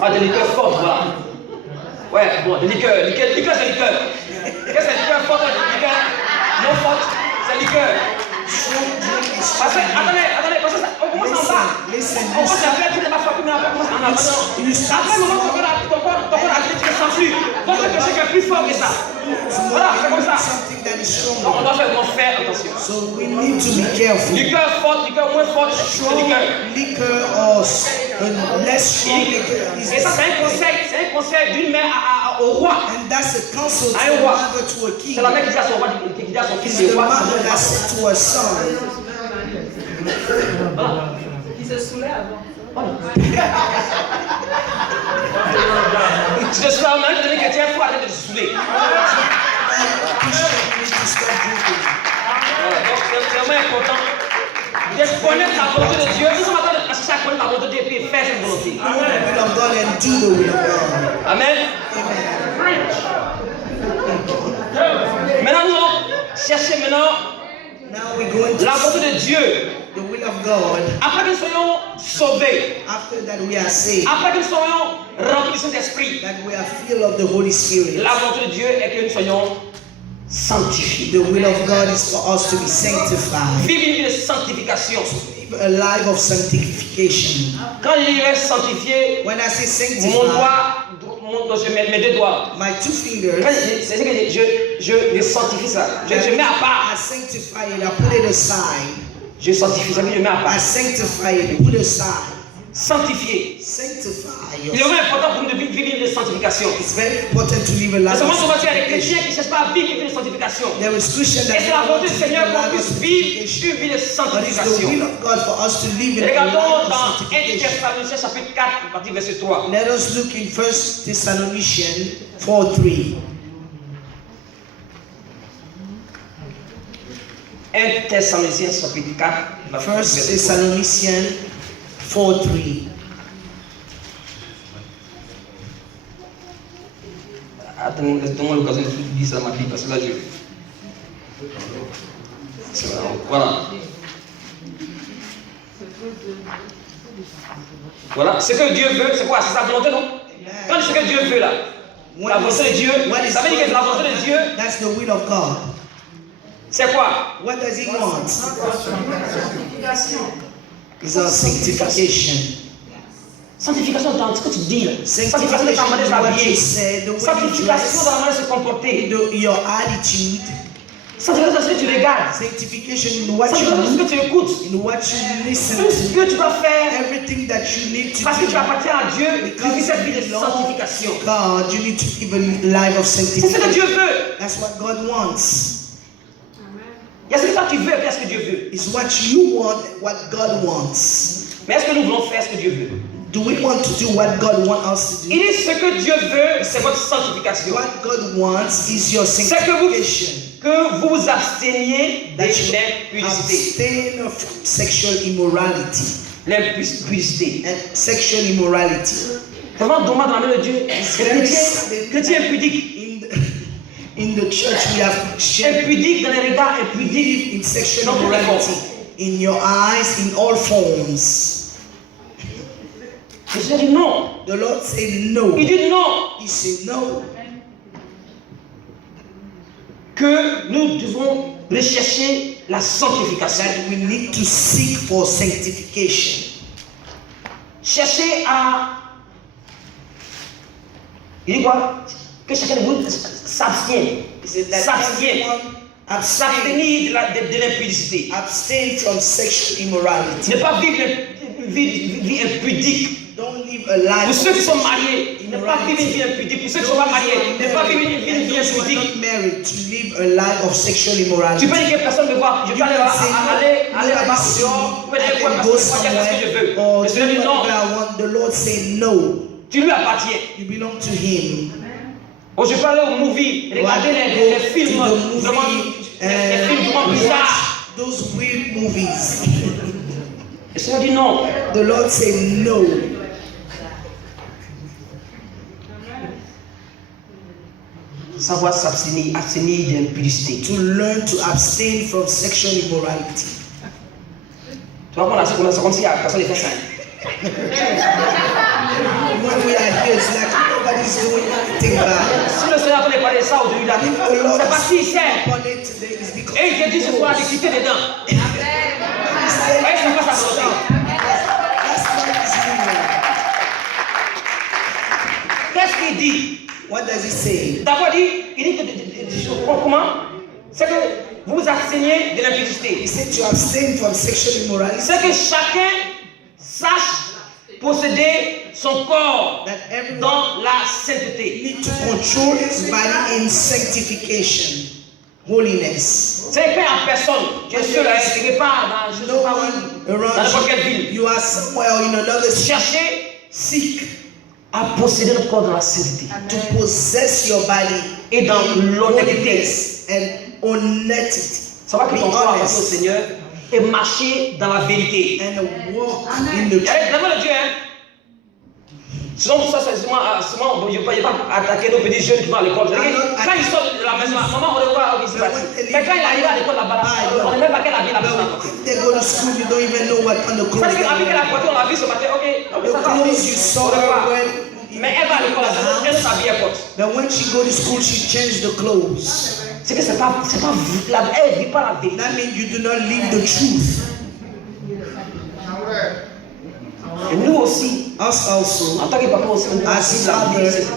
Ah, des liqueurs fortes, voilà. Ouais, bon, des liqueurs. Liqueur, c'est liqueur. Qu'est-ce que c'est liqueur forte, liqueur non forte, c'est liqueur. Parce que, attendez, parce que ça, on commence en bas. On commence à faire, tu n'es pas frappé, mais après on commence en avant. Après, le moment ton corps a critique s'enfuit. Votre péché est plus fort que ça. Voilà, c'est comme ça. Something that is Donc, strong. on doit faire attention. So we need to be careful. Liqueur forte, liqueur moins forte, c'est Strong liqueur. liquor or less strong liquor is Et ça, c'est un conseil d'une mère au roi. and that's a counsel to Un a roi. mother to a king. C'est la mère qui dit à son roi, qui dit à son fils, It's le the roi. mother that said to her son. Voilà. Il se saoulait avant. Je te souviens, maintenant que les chrétiens, il faut arrêter de se saouler. Christian, we need to stop drinking. Voilà, donc c'est vraiment important de connaître la volonté de Dieu. Nous sommes en train de chercher à connaître la volonté de Dieu et puis faire cette volonté. The will of God and do the will of God. Amen. Maintenant, nous allons chercher Now we're going to la volonté de Dieu. the will of God. Après que nous soyons sauvés, After that we are saved, après que nous soyons remplis du Saint-Esprit, that we are filled of the Holy Spirit. la volonté de Dieu est que nous soyons sanctifiés. The will of God is for us to be sanctified. Vivre une vie de sanctification. Live a life of sanctification. Quand je dirais sanctifié, When I say mon sanctified, doigt, je mets mes deux doigts. my two fingers, C'est ce que je sanctifie ça. Je mets à part. I sanctify it, I put it aside. Je sanctifie ça, je mets à I part. sanctify it, put aside. Sanctifié. Sanctify Il est yourself. vraiment important pour nous de vivre une vie de sanctification. It's very important to live a life Parce que moi, of je vois qu'il y a des sanctification. chrétiens qui ne cherchent pas à vivre une vie de sanctification. There is Christian Et that c'est la want volonté to du live Seigneur a qu'on life of puisse vivre sanctification. une vie de But it's the sanctification. will of God for us to live in Et a life regardons of dans 1 sanctification. Thessaloniciens chapitre 4, partie verset 3. Let us look in 1 Thessalonians 4:3. 1 Thessaloniciens chapitre 4, 1 verset 3. Thessalonians 4:3. Attends, donne-moi l'occasion de dire ça à ma Bible, parce que là, voilà. Voilà. Ce que Dieu veut, c'est quoi? C'est sa volonté, non? Quand ce que Dieu veut là, la volonté de Dieu, ça veut dire que la volonté de Dieu, That's the will of God. c'est quoi? What does He want? Sanctification. It's our sanctification. Sanctification dans ce que tu dis là. Sanctification de ta Sanctification manière is what you d'habiller. said, the way you Sanctification dans dress, la manière de se comporter. your attitude. Sanctification dans ce que tu regardes. Sanctification in what Sanctification dans ce you que tu écoutes. in what you listen Tout ce to. que tu dois faire Everything that you need to parce que tu do. appartiens à Dieu, tu vis cette vie de belong sanctification. to God, you need to live a life of C'est ce que sanctification. Dieu veut. That's what God wants. Il y a ce que toi tu veux et puis il y a ce que Dieu veut. It's what you want, what God wants. Mais est-ce que nous voulons faire ce que Dieu veut? Do we want to do what God wants us to Il do? dit ce que Dieu veut, c'est votre sanctification. What God wants is your C'est que vous sanctification. que vous vous absteniez de That you l'impudicité. abstain from sexual immorality L'impudicité. and sexual immorality. C'est vraiment dommage dans la main de Dieu. Chrétien impudique. In the church we have Impudique dans les regards, impudique live in sexual dans toutes les immorality. formes. in your eyes in all forms. Le Seigneur dit non. The Lord said no. Il dit non. He said no. Que nous devons rechercher la sanctification. That we need to seek for sanctification. Chercher à... Il dit quoi? Que chacun de vous s'abstienne. He said that S'abstienne. everyone S'abstenir de l'impudicité. abstain from sexual immorality. Ne pas vivre une vie impudique. Don't live a life Pour of ceux qui sont sexual mariés, ne pas vivre une vie immorality. impudique. Pour ceux qui ne sont pas mariés, ne pas vivre une vie Those who are impudique. not married to live a life of sexual Tu immorality. peux dire que personne ne me voit. Je peux aller là-bas au dehors. Tu peux aller voir parce que moi, j'ai fait ce que je veux. Or Le do Seigneur dit non. whatever I want. The Lord said no. Tu lui appartiens. You belong to Him. Oh, je peux aller au movie, regarder les films vraiment, les films vraiment bizarres. Those weird movies. Le Seigneur dit non. The Lord said no. Savoir s'abstenir de l'impudicité. To learn to abstain from sexual immorality. Tu vois, on a comme si personne n'était sain. When we are here, it's like nobody's doing anything bad. Si le Seigneur peut parler ça aujourd'hui, là, c'est parce qu'il sait. Upon it today is because Et il te dit ce soir de quitter dedans. He said, Ouais, c'est pas sa volonté. that's not His will. Qu'est-ce qu'il dit? What does He say? D'abord, il dit que, comment? C'est que vous vous absteniez de He l'impudicité. said to abstain from sexual immorality. C'est que chacun sache posséder son corps That everyone dans la sainteté. need to control his body in sanctification, holiness. C'est qu'il n'y a personne qui est seul à être quelque part dans, je ne sais No pas one où, dans around n'importe quelle you. ville. You are somewhere in another city. Cherchez Seek à posséder le corps dans la sainteté to possess your body et dans l'honnêteté. holiness and honesty. Ça va que Be ton corps appartient au honest Seigneur et marcher dans la vérité. and walk in the truth. D'abord le Dieu, hein. Sinon, ça, c'est souvent, je ne peux pas attaquer nos petits jeunes qui vont à l'école. Quand ils sortent de la maison, maman, on les voit au lycée. Mais quand il arrive à l'école là-bas, on ne sait même pas quelle habit la maison. But if they go to school, you don't even know what kind of clothes C'est-à-dire they que l'habit qu'elle a wear. porté, on l'a vu ce matin, ok, The ça va, clothes you saw her wear. mais elle va à l'école, elle s'habille, elle porte. But when she go to school, she changed the clothes. C'est que c'est pas, elle ne vit pas la vérité. That means you do not live the truth. Et nous aussi, Us also, en tant que papa aussi, on doit as vivre la vérité. fathers,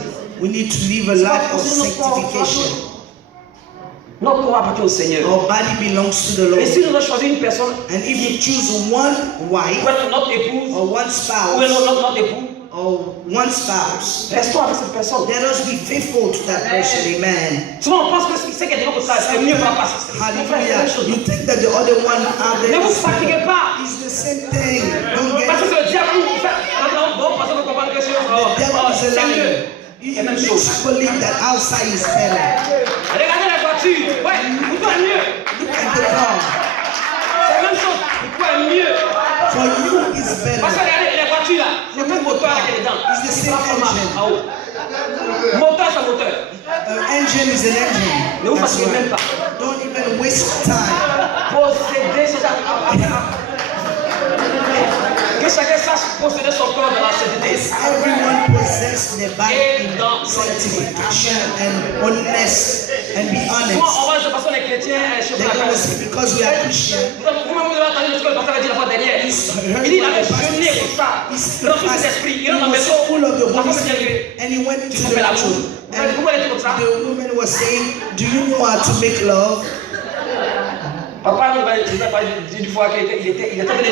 we need to live a life of sanctification. Notre corps appartient au Seigneur. Our body belongs to the Et si Lord. nous avons choisi une personne, And if you choose one wife notre épouse, or one ou spouse notre époux, or one spouse, restons avec cette personne. let us be faithful to that person. Amen. Souvent on pense que c'est qu'elle est comme ça, c'est mieux pour la passer. Mon frère, c'est la même Hallelujah. chose. You think that the other one out there Ne vous is fatiguez pas. it's the same thing. Don't Parce que get c'est le diable qui fait. Maintenant, bon, parce qu'on comprend que the devil is a c'est mieux. liar. He C'est la même makes chose. you believe that outside is better. Regardez la voiture. Ouais, pourquoi mieux? Look at the car. C'est la même chose. Pourquoi mieux? For you is Parce que better. regardez les voitures là. C'est le même moteur là qui est dedans. It's the same engine. En haut. Moteur, c'est moteur. Engine is an engine. Ne vous That's fatiguez même right. pas. Don't even waste time. Posséder ses que chacun sache posséder son corps dans la sainteté. Everyone possess their body in sanctification and honest and be Souvent, honest. on va se passer les chrétiens, je They're going to say because we are Christian. Vous-même, vous avez entendu ce que le pasteur a dit la fois dernière. Il dit, il avait jeûné pour ça. Rempli de l'esprit. Il rentre dans la was maison. full of the La Holy femme dit, Spirit and he went tu into fais the l'amour. room. And Pourquoi elle était comme ça? the woman was saying, do you know how to make love? Papa nous a parlé d'une fois qu'il était en train de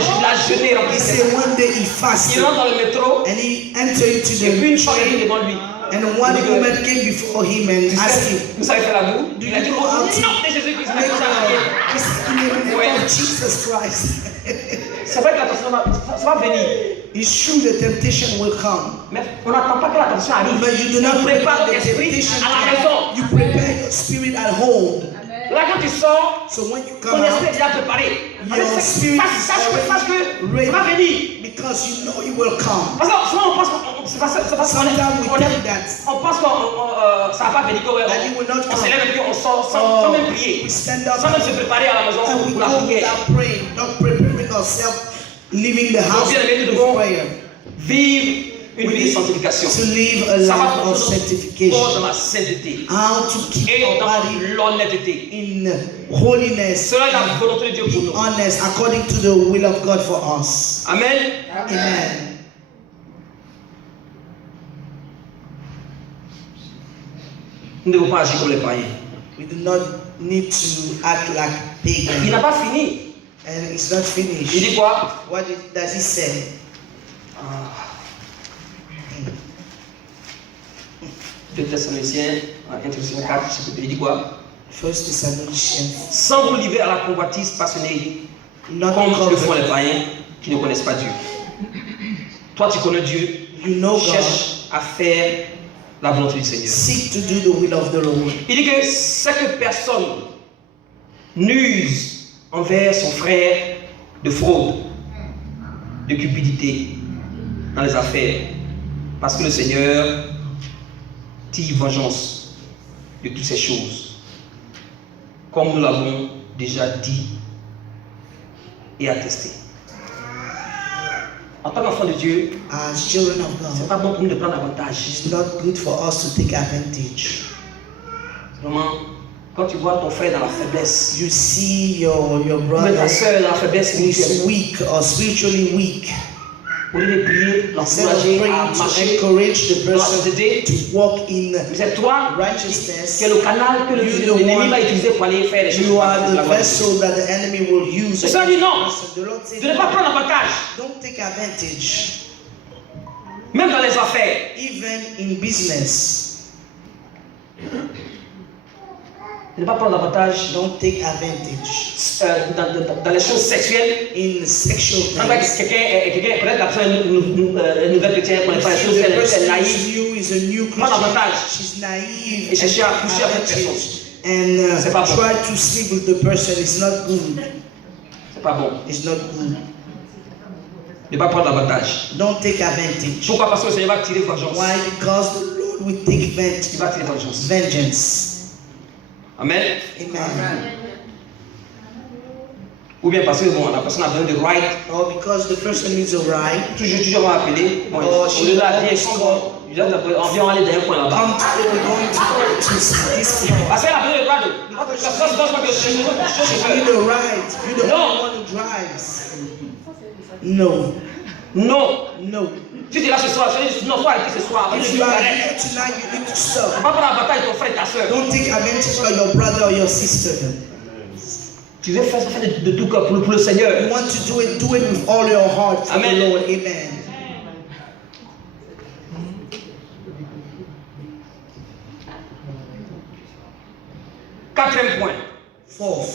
jeûner. He said one day he Il fasted rentre dans le métro. and he entered into Et puis une the femme est train devant lui. and one woman came before him and asked him, Vous savez faire l'amour? do Il a dit, you au know how nom to de Jésus-Christ, make ça va love? venir. He said, in the name of Jesus Christ. C'est vrai que la tentation ça va venir. It's true the temptation will come. Mais on n'attend pas que la tentation arrive. But you do not On prépare prepare notre the esprit temptation. à la maison. You prepare your spirit at home. Là, quand tu sors, So when you ton come esprit est out, déjà préparé. your spirit Sache que ça va venir. because you know it will come. Parce que souvent on pense qu'on Sometimes we think that on pense que ça va pas venir. That it will not On come. s'élève et puis on sort sans même prier. We stand up Sans même se préparer à la maison and we pour la go prière. without praying, not preparing ourselves living the house bien aimé, nous of devons prayer. vivre une vie de sanctification. To live a Ça va life of pour corps sanctification. dans la sainteté How to keep et our dans body l'honnêteté. in holiness. Cela est la volonté de Dieu pour Be nous. honest according to the will of God for us. Amen. Amen. Nous ne devons pas agir comme les païens. We do not need to act like Il pagans. n'a pas fini. And it's not Il finished. dit quoi? Does he say? 2 Thessaloniciens, 1 Thessaloniciens 4, il dit quoi? 1 Thessalonians. Sans vous livrer à la convoitise passionnée, Not comme le font covered. les païens qui ne connaissent pas Dieu. Toi, tu connais Dieu. You know God. Cherche à faire la volonté du Seigneur. Seek to do the will of the Lord. Il dit que cette personne n'use envers son frère de fraude, de cupidité dans les affaires, parce que le Seigneur tire vengeance de toutes ces choses, comme nous l'avons déjà dit et attesté. En tant qu'enfant de Dieu, As children of c'est God, pas bon pour nous de prendre avantage. it's not good for us to take advantage. Vraiment, quand tu vois ton frère dans la faiblesse, You see your ou même brother ta soeur dans la faiblesse is spirituelle, weak or spiritually weak. au lieu de prier, Instead of l'encourager à praying to marcher encourage the dans la person sainteté, to walk in mais c'est toi righteousness, qui est le canal que l'ennemi va utiliser pour aller faire les choses. you are pour the la gloire de Dieu. vessel that the enemy will use. Le Seigneur dit non. The Lord says, De ne pas prendre avantage, don't take advantage, même dans les affaires. even in business. De ne pas prendre avantage Don't take advantage dans les choses sexuelles. in sexual En fait, things. quelqu'un, peut-être la personne est une nouvelle chrétienne, ne connaît pas les choses, The elle est person naïve. is new, is a new Prends l'avantage. Christian. She's naive Et chercher à and toucher à take cette advantage. And C'est pas bon. try to sleep with the person. It's not good. C'est pas bon. It's not good. De ne pas prendre avantage. Don't take advantage. Pourquoi? Parce que le Seigneur va tirer vengeance. Why? Because the Lord will take Il va tirer vengeance. vengeance. Amen. Amen. Ou bien parce que bon, la personne a besoin de right. Or because the person needs a ride. Toujours on va appeler. Bon, Oh, au lieu de la dire, on vient aller d'un point là-bas. Come to, we're going to this point. Parce qu'elle a besoin de ride. Parce que ça se passe pas que je You fais. need a ride. You're the No. only one who drives. No. Non. No. Si tu es là ce soir, je dis non, faut arrêter ce soir. If you are here tonight, you need to stop. Va prendre la bataille de ton frère et ta soeur. Don't take advantage of your brother or your sister. Tu veux faire ça de tout cœur pour le Seigneur. You want to do it with all your heart for Amen. the Lord. Amen. Quatrième point. Fourth.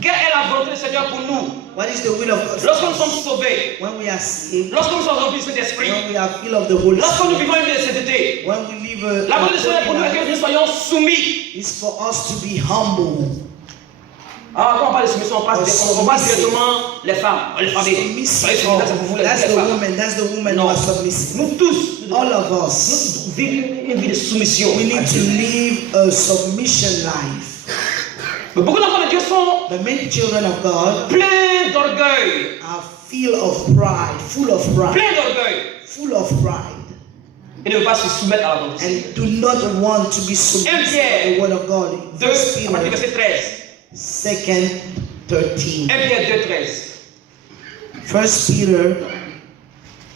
Quelle est la volonté du Seigneur pour nous? What is the will of God? Lorsque nous sommes sauvés, When we are saved, lorsque nous sommes remplis de Saint-Esprit, when we are filled of the Holy lorsque nous Spirit, vivons une vie de sainteté, when we live la volonté du Seigneur pour nous est a que nous soyons soumis. is for us to be humble. Ah, quand on parle de soumission, on passe directement les femmes. Les femmes, Submissive. c'est pour vous les That's the femmes. woman. That's the woman who No. are submissive. Nous tous, All of us. nous vivons une vie de soumission. We à need to Dieu. live a submission life. Mais beaucoup d'enfants de Dieu sont The many children of God pleins d'orgueil. are full of pride, Pleins d'orgueil. full of pride, Et ne veulent pas se soumettre à la volonté. and do not want to be submissive to the word of God. 2, First à partir du Peter, verset 13. 2nd, 13. 1 Pierre 2, 13. First Peter,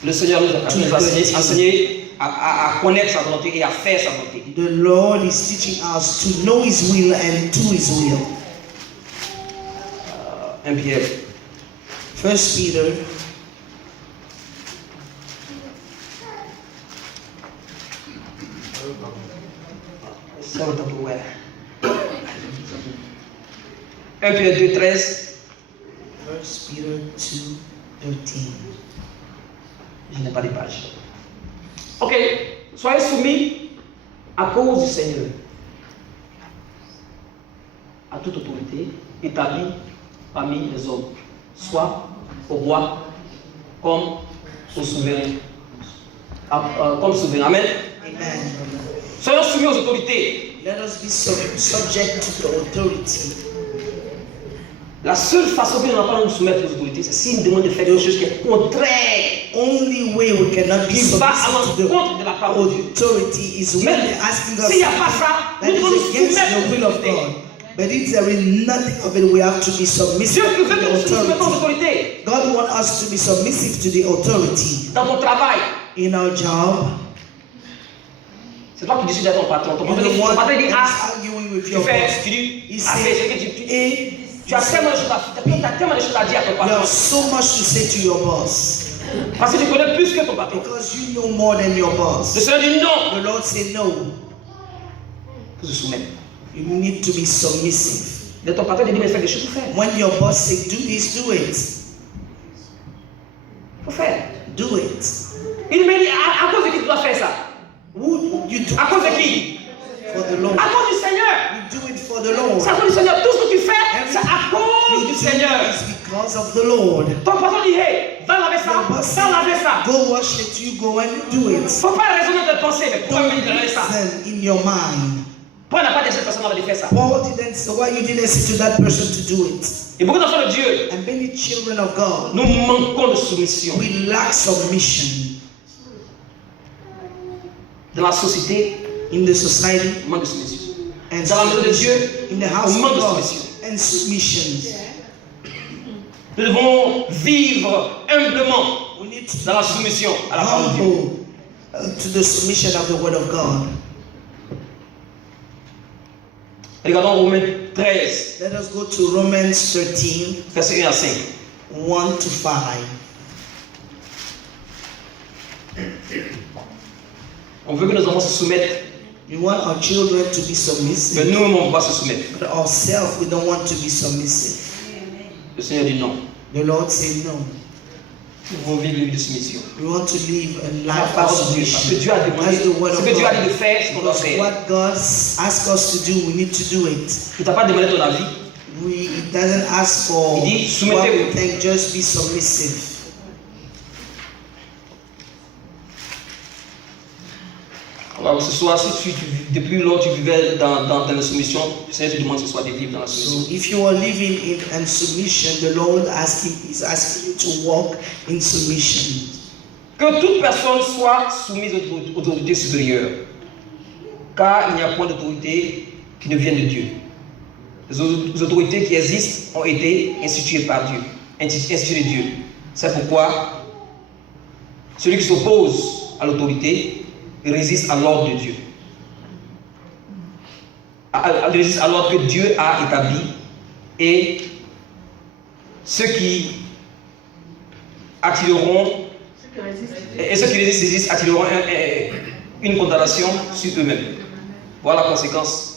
Le Seigneur nous a enseigné à connaître sa volonté et à faire sa volonté. the Lord is teaching us to know His will and do His will. 1 Pierre. First Peter, Ça va t'en ouais. 1 Pierre 2, 13. First Peter 2, 13. Je n'ai pas les pages. Ok. Soyez soumis à cause du Seigneur à toute autorité établie parmi les hommes, soit au roi comme au souverain. Comme souverain. Amen. Amen. Soyons soumis aux autorités. Let us be subject to the authority. La seule façon que nous n'avons pas de nous soumettre aux autorités, c'est s'ils nous demandent de faire quelque chose qui est contraire, Only way we cannot be qui va à submissive to l'encontre de la parole de Dieu. the authority is when Mais they're asking us s'il n'y a pas ça, that nous devons nous is against soumettre the aux will of autorités. God. But if there is nothing of it, we have to be submissive Dieu to veut que nous the nous soumettons aux authority. autorités. God wants us to be submissive to the authority Dans ton travail, in our job. c'est toi qui décides d'être ton patron. Ton You're patron the dit, one ton patron dit, that ah, is arguing with tu your fais, boss. tu dis, He ah, fais ce que said, tu as tellement de choses à faire, tu as tellement de choses à dire à ton you patron. have so much to say to your boss Parce que tu connais plus que ton patron. because you know more than your Le boss. Seigneur dit non. The Lord said no. Faut se soumettre. You need to be submissive. De ton patron, il dit, mais fais des choses, il faut faire. When your boss says do this, do it. Il faut faire. Do it. Il dit, mais à cause de qui tu dois faire ça? Who you do À cause de it qui? for the Lord. À cause du Seigneur. You do it for the Lord. C'est à cause du Seigneur. Tout ce que tu fais, c'est à cause You du do Seigneur. it is because of the Lord. Ton patron dit, hey, va laver Your boss ça, va laver ça. Go wash it, you go and do it. Faut pas raisonner de penser, mais pourquoi Don't il laver ça? reason in your mind. Pourquoi n'a pas dit à cette personne de faire ça? Paul didn't say why you didn't say to that person to do it. Et beaucoup d'enfants de Dieu, And many children of God, nous manquons de soumission. we lack submission Dans la société, in the society on manque de soumission. and Dans la maison de Dieu, in the house on of manque de God submission. and submission. Nous devons vivre humblement We need to dans la soumission à la parole de Dieu. humble to the submission of the word of God. Regardons Romains 13, Let us go to Romans 13, verset 1 à 5. 1 to 5. On veut que nos enfants se soumettent, We want our children to be mais submissive, nous-mêmes, on va se soumettre. but ourselves, we don't want to be submissive. Le Seigneur dit non. The Lord said no. Nous devons vivre une vie de soumission. We want to live a La life of parole de Dieu. Parce que submission. Dieu a demandé, That's the word ce of que Dieu a dit God. de faire, ce qu'on doit Because faire. what God asks us to do, we need to do it. Il ne t'a pas demandé ton avis. It doesn't ask for Il dit, what soumettez-vous. we think, just be submissive. Alors, ce soir, si depuis lors tu vivais dans la soumission, le Seigneur te demande ce soir de vivre dans la soumission. So if you are living in submission, the Lord is asking you to walk in submission. Que toute personne soit soumise aux autorités supérieures, car il n'y a point d'autorité qui ne vienne de Dieu. Les autorités qui existent ont été instituées par Dieu, instituées de Dieu. C'est pourquoi celui qui s'oppose à l'autorité résiste à l'ordre de Dieu. Résiste à l'ordre que Dieu a établi, et ceux qui attireront et ceux qui résistent attireront une condamnation sur eux-mêmes. Voilà la conséquence.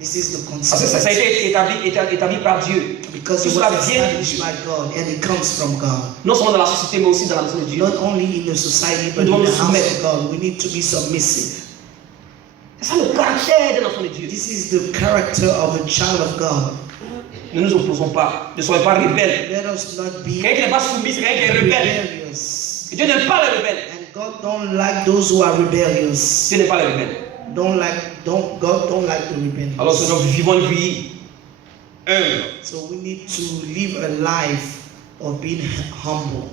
This is the Parce que ça a consequence. été établi par Dieu. Because Tout it cela was vient de established Dieu. by God and it comes from God. Non seulement dans la société, mais aussi dans la maison de Dieu. Not only in the society, but Nous in devons the nous house soumettre. of God. We need to be submissive. C'est ça le caractère d'un enfant de Dieu. This is the character of a child of God. Ne nous opposons pas. Ne soyons pas rebelles. Let us not be Quelqu'un qui n'est pas soumis, c'est quelqu'un qui est rebelle. rebellious. Et Dieu n'aime pas les rebelles. And God don't like those who are rebellious. Dieu n'aime pas les rebelles. God don't like the rebellious. Alors nous vivons une vie humble. So we need to live a life of being humble.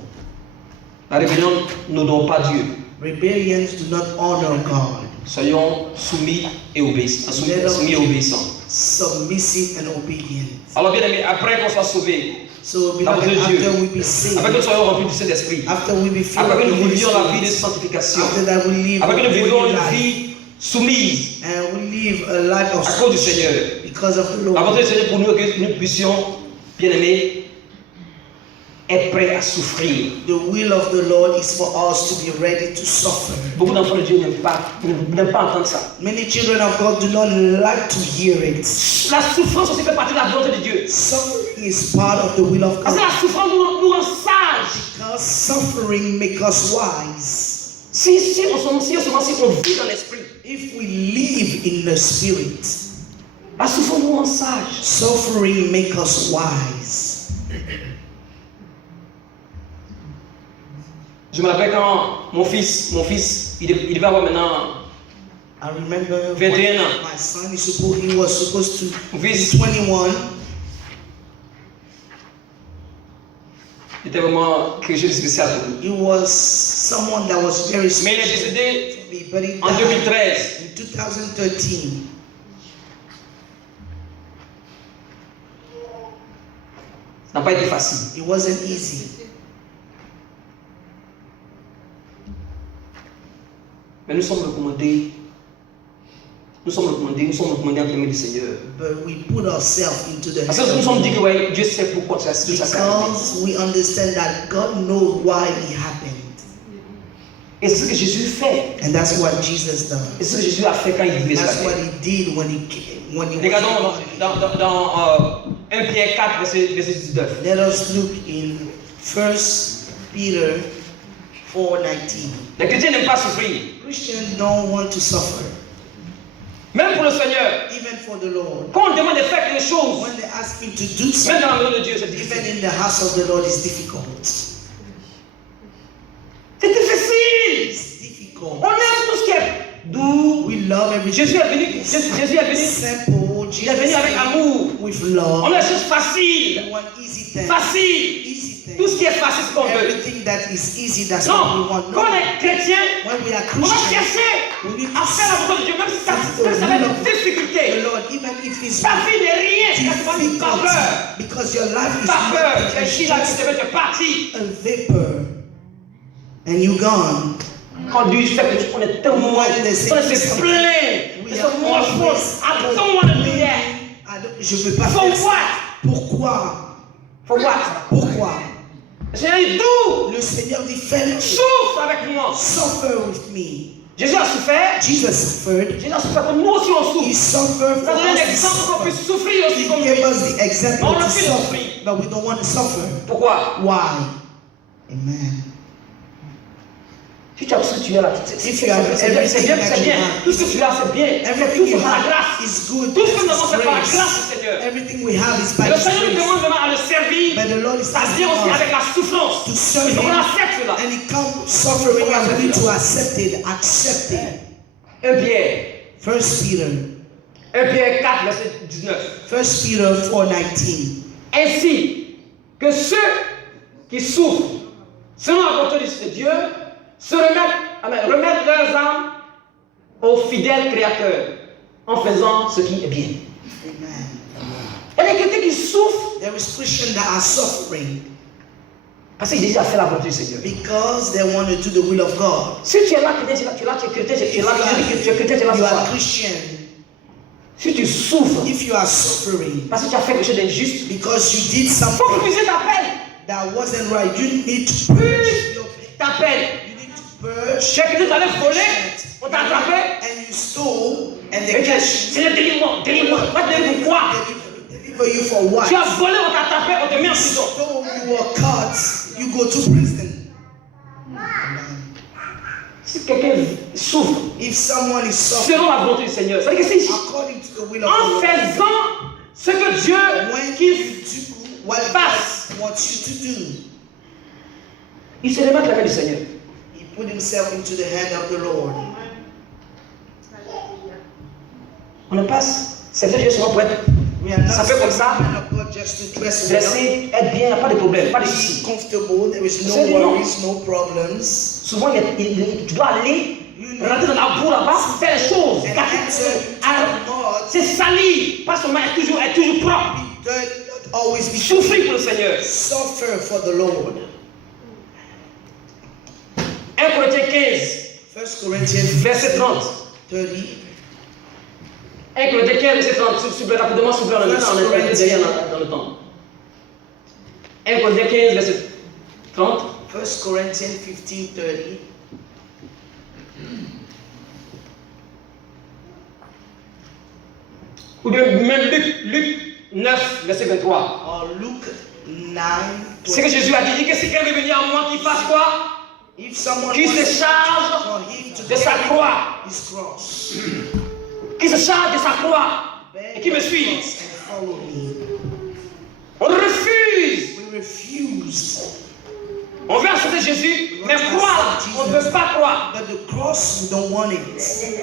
La rébellion n'honore pas Dieu. Rebellions do not honor God. Soyons soumis et obéissants. Soumis et obéissants. Submissive and obedient. Alors bien aimé, après qu'on soit sauvé, So La beloved, volonté de Dieu. after we be saved, après que nous soyons remplis du Saint-Esprit, after we be filled après que with nous the Holy vivions la vie de Spirit, sanctification, after that we live après que nous a vivions holy une life, vie soumise and we live a life of à cause du submission Seigneur. because of the La Lord. volonté du Seigneur pour nous que nous puissions, bien aimés, être prêts à souffrir. The will of the Lord is for us to be ready to suffer. Beaucoup d'enfants de Dieu n'aiment pas entendre ça. Many children of God do not like to hear it. La souffrance aussi fait partie de la volonté de Dieu. Suffering is part of the will of Parce que God. la souffrance nous rend sages. Because suffering makes us wise. Si on vit dans l'esprit, If we live in the Spirit, la souffrance nous rend sages. suffering makes us wise. Je me rappelle quand mon fils, il devait avoir maintenant I remember 21 ans. my son he was supposed to Mon be fils, 21. C'était vraiment quelque chose de spécial pour lui. He was someone that was very Mais il est special décédé to me, but he en died 2013. in 2013. Ça n'a pas été facile. It wasn't easy. Mais nous sommes recommandés. Nous sommes recommandés entre les mains du Seigneur. But we put ourselves into the Parce que hands nous of sommes dit God. que ouais, Dieu sait pourquoi tout ça s'est arrivé. Because we understand that God knows why it happened. Et c'est ce que Jésus fait. And that's what Jesus does. Et c'est ce que Jésus a fait quand il vivait sur la That's what terre. he did when he came. When he Regardons was dans 1 Pierre 4, verset 19. Let us look in 1 Peter 4:19. Les chrétiens n'aiment pas souffrir. Christians don't want to suffer, Même pour le Seigneur. even for the Lord. Quand on demande de faire quelque chose, When they ask him to do même something, dans la maison de Dieu, c'est even difficile. in the house of the Lord, is difficult. C'est difficile. It's difficult. On aime tout ce qui est doux. We love everything. Jésus est venu Simple. il est venu avec amour. with On love. a des choses faciles. We want easy things. Facile. Easy Tout things. ce qui est facile, c'est ce qu'on veut. Everything that is easy, that's what we Non, want. quand on No. est chrétien, When we are on va Christians, chercher we need à faire la volonté de Dieu, même si ça va être une the difficulté. Lord, even if it's Ta vie n'est rien, c'est pas une difficult, peur. because your life is Pas peur, not et si là, tu just devais te partir. a vapor, and you gone. Quand Dieu fait que on est tellement, on se plaint, We on se are mange fort, I don't want to do that. Je veux pas For faire ça. what? Pourquoi? For what? Pourquoi? Le Seigneur dit tout, Le Seigneur dit, fais-le. souffre avec moi. Suffer with me. Jésus a souffert, Jesus suffered. Jésus a souffert comme nous aussi on He souffre. suffered Ça for donne un us exemple to qu'on puisse suffer. souffrir aussi He comme gave lui. us the example On to refuse de suffer, souffrir. but we don't want to suffer. Pourquoi? Why? Amen. Si tu as tout ce que tu as là, c'est If you have bien, c'est everything bien, that c'est you bien. have, Tout ce que tu as, c'est bien. Everything Tout you c'est par la have grâce. is good. Tout ce que This nous avons, is c'est par la grace. grâce du Seigneur. Everything we have is by Et le His Seigneur nous grace. demande vraiment à le servir. But the Lord is Ça vient aussi asking avec us la souffrance. to serve Il faut qu'on Him, accepte cela. and it comes suffering, and we need to accept it. Accept it. 1 Pierre. 1 Peter. 1 Pierre 4, verset 19. 1 Peter 4:19. Ainsi que ceux qui souffrent selon la volonté de Dieu se remettent leurs âmes au fidèle Créateur en faisant ce qui est bien. Amen. Il y a des chrétiens qui souffrent There is Christians that are suffering parce qu'ils disent à faire la volonté du Seigneur. because they want to do the will of God. Si tu es là, tu es là, tu es chrétien, tu es là, tu es chrétien, tu es là, You tu es are là. Christian. Si tu souffres If you are suffering parce que tu as fait quelque chose d'injuste, because you did il faut something puiser ta peine. that wasn't right, you need to purge your pain. Ta peine. You need to purge. Tu es quelqu'un qui allait voler, on t'a attrapé. And you stole, and Et they tu as catch you. Seigneur, délivre-moi, délivre-moi. Va te délivrer pourquoi? Deliver you for what? Tu as volé, on t'a attrapé, on te met en prison. Stole, you were caught, you go to prison. Si quelqu'un souffre If someone is suffering selon la volonté du Seigneur, c'est-à-dire que si according to the will of en God, faisant ce que Dieu when qu'il you do what fasse, God wants you to do, il se remet à la main du Seigneur. he put himself into the hand of the Lord. On ne passe, c'est vrai, Dieu sera pour être We are not Ça fait comme ça. serving the man of God just to dress well, dressé, être bien, il n'y a pas de problème, pas de be soucis. comfortable, there is no C'est non. worries, no problems. Souvent, tu dois aller, rentrer dans la boue là-bas, faire les choses. And gâter- enter God, C'est sali, pas seulement être toujours propre. not always be Souffrir pour le Seigneur. suffer for the Lord. 1 Corinthiens 15, 1 Corinthians verset 30. 30. 1 Corinthiens 15, verset 30. S'il vous plaît, rapidement, s'il vous plaît, on est un peu derrière dans le temps. 1 Corinthiens 15, verset 30. 1 Corinthians 15:30. Ou bien même Luc 9, verset 23. Or Luke 9. C'est que Jésus a dit que si quelqu'un veut venir à moi, qu'il fasse quoi? If someone Qu'il wants se charge for him to de sa carry croix. his cross, Qu'il se charge de sa croix. Et bear qui me your suive. cross and follow me. On refuse. We refuse, On veut accepter Jésus, mais croire, on ne veut pas croire. but the cross we don't want it.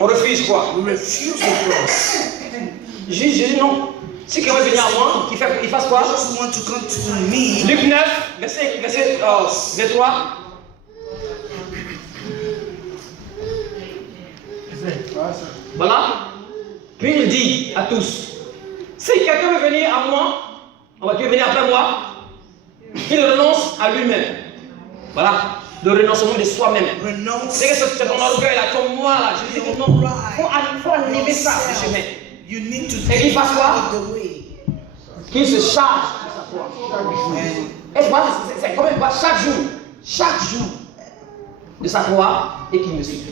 On refuse quoi? We refuse the cross. Jésus non. Si quelqu'un veut venir à moi, il fasse quoi? Those who want to come to me, Luc 9, verset 23. Voilà. Puis il dit à tous, si quelqu'un veut venir à moi, qui veut venir après moi, qu'il renonce à lui-même. Voilà. Le renoncement de soi-même. renounce. C'est que c'est ton orgueil là, comme moi là. Je dis non, il faut enlever ça du chemin. You need to Et qu'il fasse quoi? out of the way. Qu'il se charge de sa foi. And Et voilà, c'est comme une fois chaque jour de sa foi et qu'il me suit.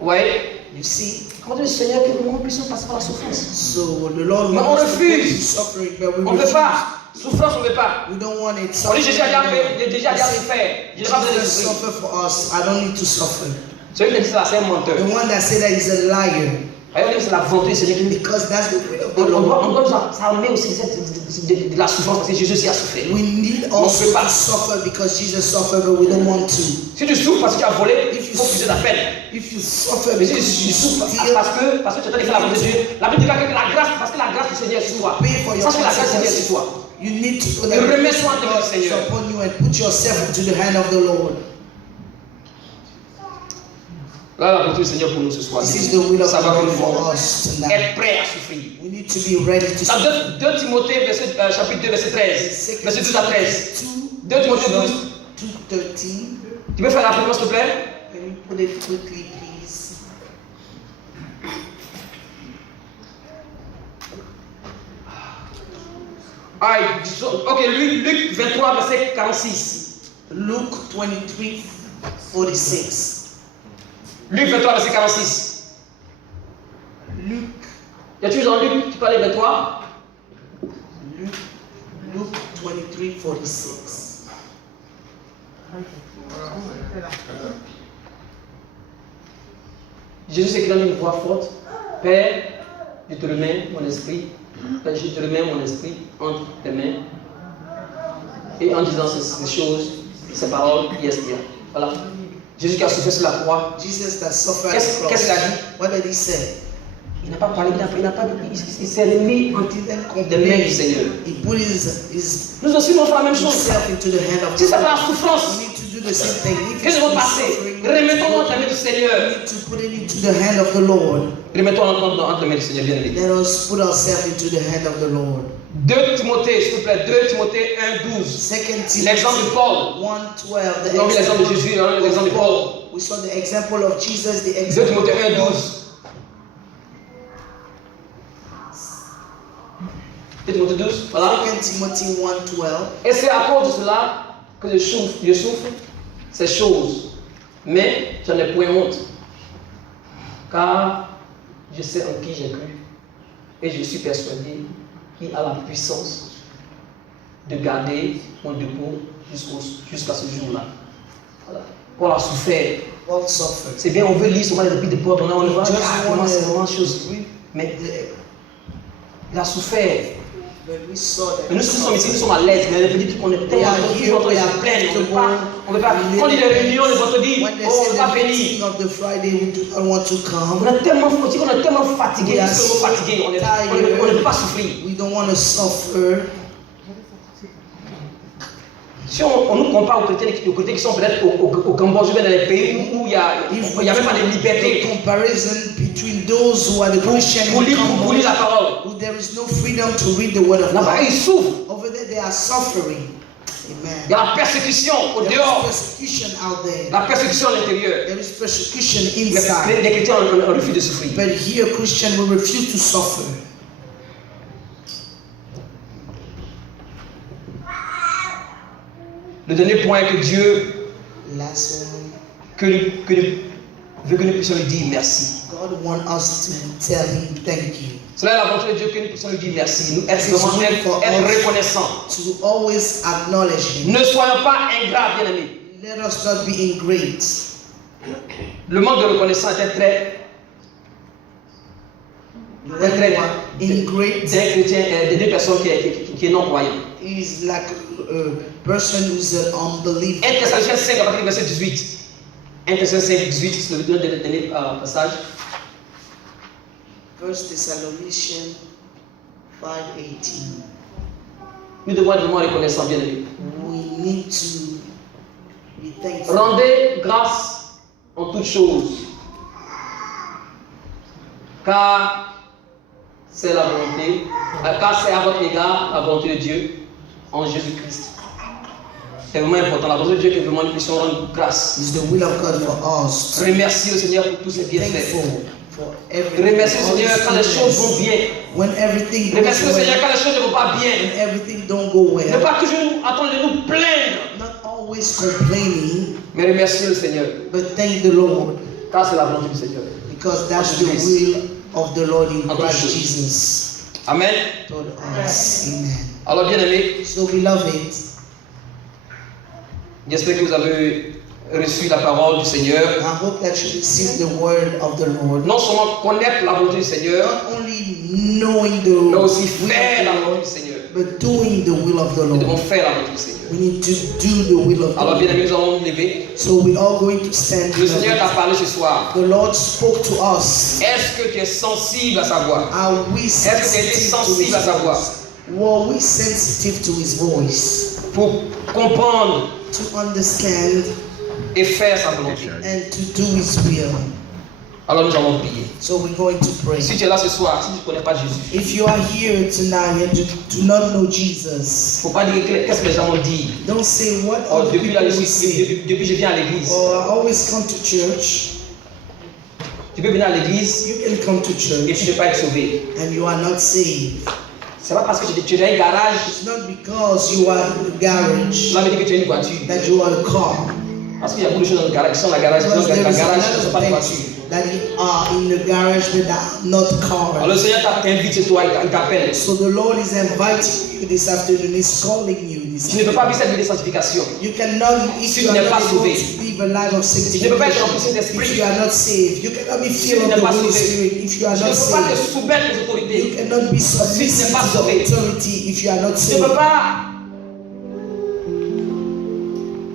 Ouais. you see, Comment dire, Seigneur, que nous puissions passer par la souffrance. so the Lord Mais on wants us to go refuse. through suffering, but we On ne veut refuse. pas. Souffrance, on ne veut pas. We don't want it. On dit Jésus a déjà Suffering, fait, déjà déjà fait. Je n'ai pas besoin de Jesus souffrir. suffer for us. I don't need to suffer. Celui qui dit ça, c'est un menteur. The one that said that is a liar, Voyez, c'est la volonté du Seigneur qui dit. because that's the will of the On Lord. doit nous armer aussi de la souffrance parce que Jésus aussi a souffert. We need On also peut pas. to suffer because Jesus suffered, but we don't want to. Si tu souffres parce que tu as volé, il faut que tu te peine. If you suffer Mais si because tu you souffres steal, parce que tu es en train de faire la volonté de Dieu, la Bible dit que la grâce, parce que la grâce du Seigneur est sur toi. pay for your Sache que la grâce du Seigneur est sur toi. consequences. You need to put Et remets-toi entre les mains du God Seigneur. upon you and put yourself into the hand of the Lord. Là, la volonté du Seigneur pour nous ce soir. This is the will of Ça va God nous for us tonight. être prêt à souffrir. We need to be ready to Dans suffer. 2 Timothée, chapitre 2, verset 13. Verset 12 à 13. 2 Timothée 12. 2:13. Tu peux faire rapidement, s'il te plaît? Can you put it quickly, please? Alright, ok, Luc 23, verset 46. Luke 23:46. Luc 23, verset 46. Luke, Y a-tu dans Luc, tu parlais 23? Luke 23:46. Jésus s'écrit dans une voix forte. Père, je te remets mon esprit. Père, je te remets mon esprit entre tes mains. Et en disant ces choses, ces paroles, il expire. Voilà. Jésus qui a souffert sur la croix. Jesus that suffered at Qu'est-ce the qu'il a cross. dit? What did he say? Il n'a pas parlé, il s'est remis entre les mains du Seigneur. He put his Nous aussi, nous faisons la même chose. himself into the hand of Si c'est God. par la souffrance We need to do the same thing. If que nous devons it's passer, suffering, remettons-nous entre les mains du we Seigneur. need to put it into the hand of the Lord. Remettons entre les mains du Seigneur, bien aimé. Let us put ourselves into the hand of the Lord. 2 Timothée, s'il te plaît, 2 Timothée 1, 12. Second L'exemple de Timothy Paul. 1:12. The Non, mais l'exemple de example Jésus, hein, l'exemple de of Paul. Paul. We saw the example of Jesus, the 2 example Timothée of 1, Paul. 12. 2 Timothée 12, voilà. Second Timothy 1:12. Et c'est à cause de cela que je souffre ces choses. Mais j'en ai point honte. Car je sais en qui j'ai cru. Et je suis persuadé qu'il a la puissance de garder mon dépôt jusqu'à ce jour-là. Voilà. Paul a souffert. Paul suffered. C'est bien, on veut lire souvent les épîtres de Paul, on voit Just comment c'est vraiment one chose. Mais il a souffert. When we saw that. Mais nous qui sommes ici, nous sommes à l'aise, mais les petits qu'on est tellement notre est plein, on ne veut pas. Quand il y a des réunions le vendredi, When they oh, on say ne va the pas venir. meeting of the Friday, we do not want to On come. est tellement fatigué, on est tellement fatigué, We are parce que nous so fatigués, on ne tired. peut pas souffrir. We don't want to suffer. Si on nous compare aux chrétiens qui sont peut-être au Cambodge, dans les pays où il n'y a même pas de The liberté comparison between those who are the Christian pour in lire Cambodge, la parole. who there is no freedom to read the word of Là-bas, God. ils souffrent. Over there, they are suffering. Il y Amen. a la persécution au There is dehors, persecution out there. la persécution à l'intérieur. There is persecution Mais inside. les chrétiens ont refusé de souffrir. But here, Christian will refuse to suffer. Le dernier point est que Dieu Last one. veut que nous puissions lui dire merci. God wants us to tell Him thank you. Cela est la volonté de Dieu que nous puissions lui dire merci. Nous être vraiment être reconnaissants. To always acknowledge Him. Ne soyons pas ingrats, bien aimés. Let us not be ingrate. Le manque de reconnaissance était très Ingrate des chrétiens, des deux personnes qui est non croyants. is like a person who's an unbeliever. 1 Thessaloniciens 5 à partir du verset 18. 1 Thessaloniciens 5, 18, c'est le dernier passage. 1 Thessalonians 5:18. Nous devons être vraiment reconnaissants, bien-aimés. We need to be thankful. Rendez grâce en toutes choses, car c'est la volonté, car c'est à votre égard la volonté de Dieu en Jésus-Christ. C'est vraiment important. La volonté de Dieu que vraiment nous puissions rendre grâce. It's the will of God for us. Remercie le Seigneur pour tous ses bienfaits. Thankful for everything. Remercie le Seigneur quand les choses vont bien. When everything goes Remercie le Seigneur well, quand les choses ne vont pas bien. when everything don't go Ne well, pas toujours attendre de nous plaindre, not always complaining, mais remercier le Seigneur, but thank the Lord car c'est la volonté du Seigneur. because that's the will of the Lord in Christ Jesus Amen. toward us. Amen. Alors bien aimés, So beloved, j'espère que vous avez reçu la parole du Seigneur. I hope that you receive the word of the Lord. Non seulement connaître la volonté du Seigneur, Not only knowing the mais will aussi of faire la the volonté Lord, du Seigneur. but doing the will of the Nous devons Lord. faire la volonté du Seigneur. We need to do the will of the Alors bien Lord. aimés, nous allons nous lever. So we're all going to stand. Le Seigneur t'a parlé ce soir. The Lord spoke to us. Est-ce que tu es sensible à sa voix? Are we Est-ce que tu es sensitive to His sensible à sa voix? voice? Were we sensitive to His voice? Pour comprendre To understand et faire sa volonté. and to do His will. Alors nous allons prier. So we're going to pray. Si tu es là ce soir, si tu ne connais pas Jésus, If you are here tonight and do not know il ne Jesus, faut pas dire qu'est-ce que les gens vont dire. don't say what Oh, other depuis, people là, will say. depuis que je viens à l'église. Or I always come to church. Tu peux venir à l'église You can come to et church tu ne peux pas être sauvé. and you are not saved. C'est pas parce que tu es dans un garage, It's not because you are in the garage là, me dit que tu as une voiture. that you are a car. Parce qu'il y a beaucoup de choses dans le garage qui sont dans le garage, qui sont Because dans there le is a garage, qui ne lot sont pas de of voiture. things that are in the garage but are not Alors le cars. Seigneur t'invite chez toi, il t'appelle. So the Lord is inviting you this afternoon. He's calling you this Tu ne peux pas afternoon. vivre cette vie de sanctification. You cannot, if Si you tu are n'es pas not able sauvé. to live a life of Tu ne peux pas être rempli sanctification, de Saint-Esprit. if you are not saved, you cannot be Si tu filled of n'es the pas Holy sauvé. Spirit if you are Tu ne not peux pas te saved. soumettre aux You autorités. cannot be submissive pas to the sauvé. authority if you are not Tu ne peux saved. pas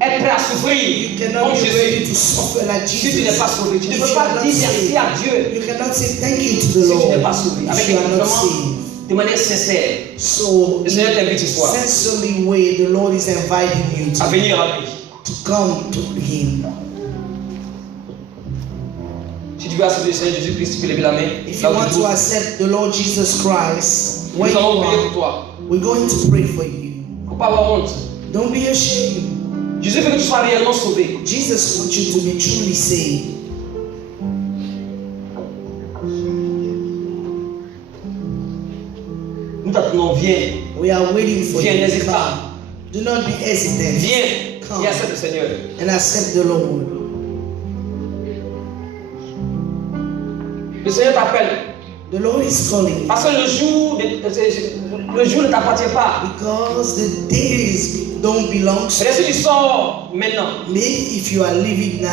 être prêt à souffrir You cannot comme be ready Jésus to suffer like si tu n'es Jesus. pas sauvé. Tu ne If peux you pas are not dire merci saved, à Dieu you cannot say thank you to the si tu Lord n'es pas sauvé. if Avec you are not vraiment saved. de manière sincère. So, Le Seigneur t'invite ce soir sincerely way, the Lord is inviting you à venir à lui. to come to Him. Si tu veux accepter le Seigneur Jésus-Christ, tu peux lever la main. If Là you où want tu to trouves. accept the Lord Jesus Christ, Nous where you allons prier pour are, toi. we're going to pray for you. Il ne faut pas avoir honte. Don't be ashamed. Jésus veut que tu sois réellement sauvé. Jesus wants you to be truly saved. Nous t'attendons, viens. We are waiting for Viens, you. n'hésite Come. pas. Do not be hesitant Viens et accepte le Seigneur. and accept the Lord. Le Seigneur t'appelle. The Lord is calling you Parce que le jour ne t'appartient pas. because the days don't belong to C'est si you. tu sors maintenant Maybe if you are living now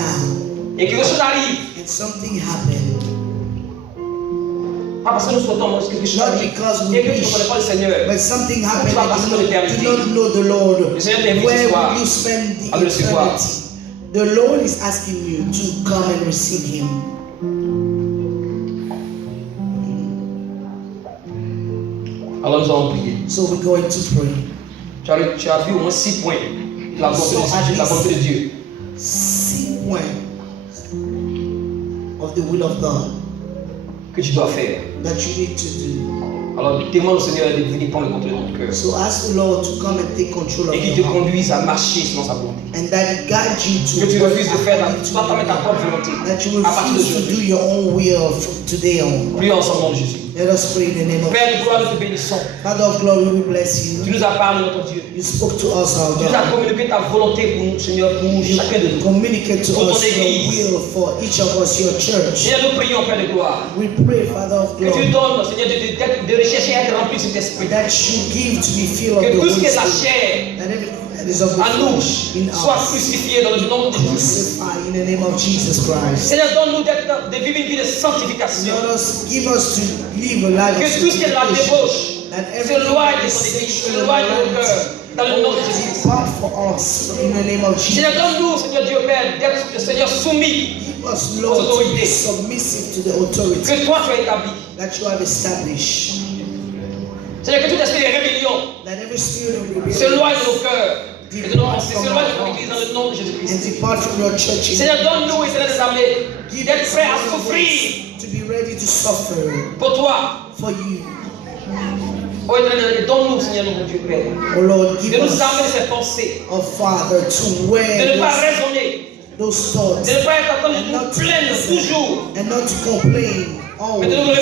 et que quelque chose arrive, and something happened, pas parce que nous souhaitons que quelque chose not arrive because et we que tu ne wish, connais pas le Seigneur, but something happened Tu vas and passer dans you l'éternité. do not know the Lord. Le Seigneur t'invite Where ce soir will you spend à the le recevoir. eternity? The Lord is asking you to come and receive Him. Alors nous allons prier. So we're going to pray. Tu as vu au moins 6 points de la volonté de, la volonté de Dieu. 6 points of the will of God Que tu dois faire. that you need to do. Alors demande au Seigneur de venir prendre le contrôle de ton cœur So ask the Lord to come and take control of et qu'il te your heart, conduise à marcher selon sa volonté. and that He guide you to Que tu work refuses de faire according to tu dois pas mettre ta propre volonté that you à partir refuse to do d'aujourd'hui. your own will from today on. Prions ensemble au nom de Jésus. Let us pray in the name of Père de gloire, nous te bénissons. Father of glory, we bless Tu you. nous as parlé, notre Dieu. You spoke to us, our Tu nous as God. communiqué ta volonté pour nous, Seigneur, pour chacun de nous. Communicate to Pour ton us your église. will for each of us, your church. Seigneur, nous prions, Père de gloire. We pray, Father of Que tu glory, donnes, Seigneur, de rechercher et être rempli de cet esprit. that you give to be filled of Que the tout ce Holy qui est la Spirit. chair That everything that is of the à nous flesh in soit us crucifié dans le nom de Jésus. crucify in the name of Jesus Christ. Seigneur, donne-nous de vivre une vie de sanctification. Let us give us to live a life of Que tout ce qui est de la sanctification. débauche That s'éloigne de everything ton église, sexual s'éloigne de nos cœurs, immorality dans le nom de Jésus. depart for us in the name of Jesus. Seigneur, donne-nous, Seigneur Dieu Père, d'être, Seigneur, soumis. Give us, Lord, to be submissive to the authority Que toi tu as établi. that you have established. C'est-à-dire que tout esprit de rébellion Let every spirit of rebellion s'éloigne de nos cœurs et de nos pensées, s'éloigne de l'Église dans le nom de and Jésus-Christ. depart from your church. Seigneur, donne-nous, et Seigneur des armées, d'être prêts à souffrir To be ready to suffer pour toi. for you. Oh Éternel, donne-nous, Seigneur, notre Dieu Père, Oh Lord, de give nous us, armer de ces pensées, oh Father, to de wear ne pas raisonner, those thoughts de ne pas être en train de nous plaindre toujours, and not to complain mais de always. nous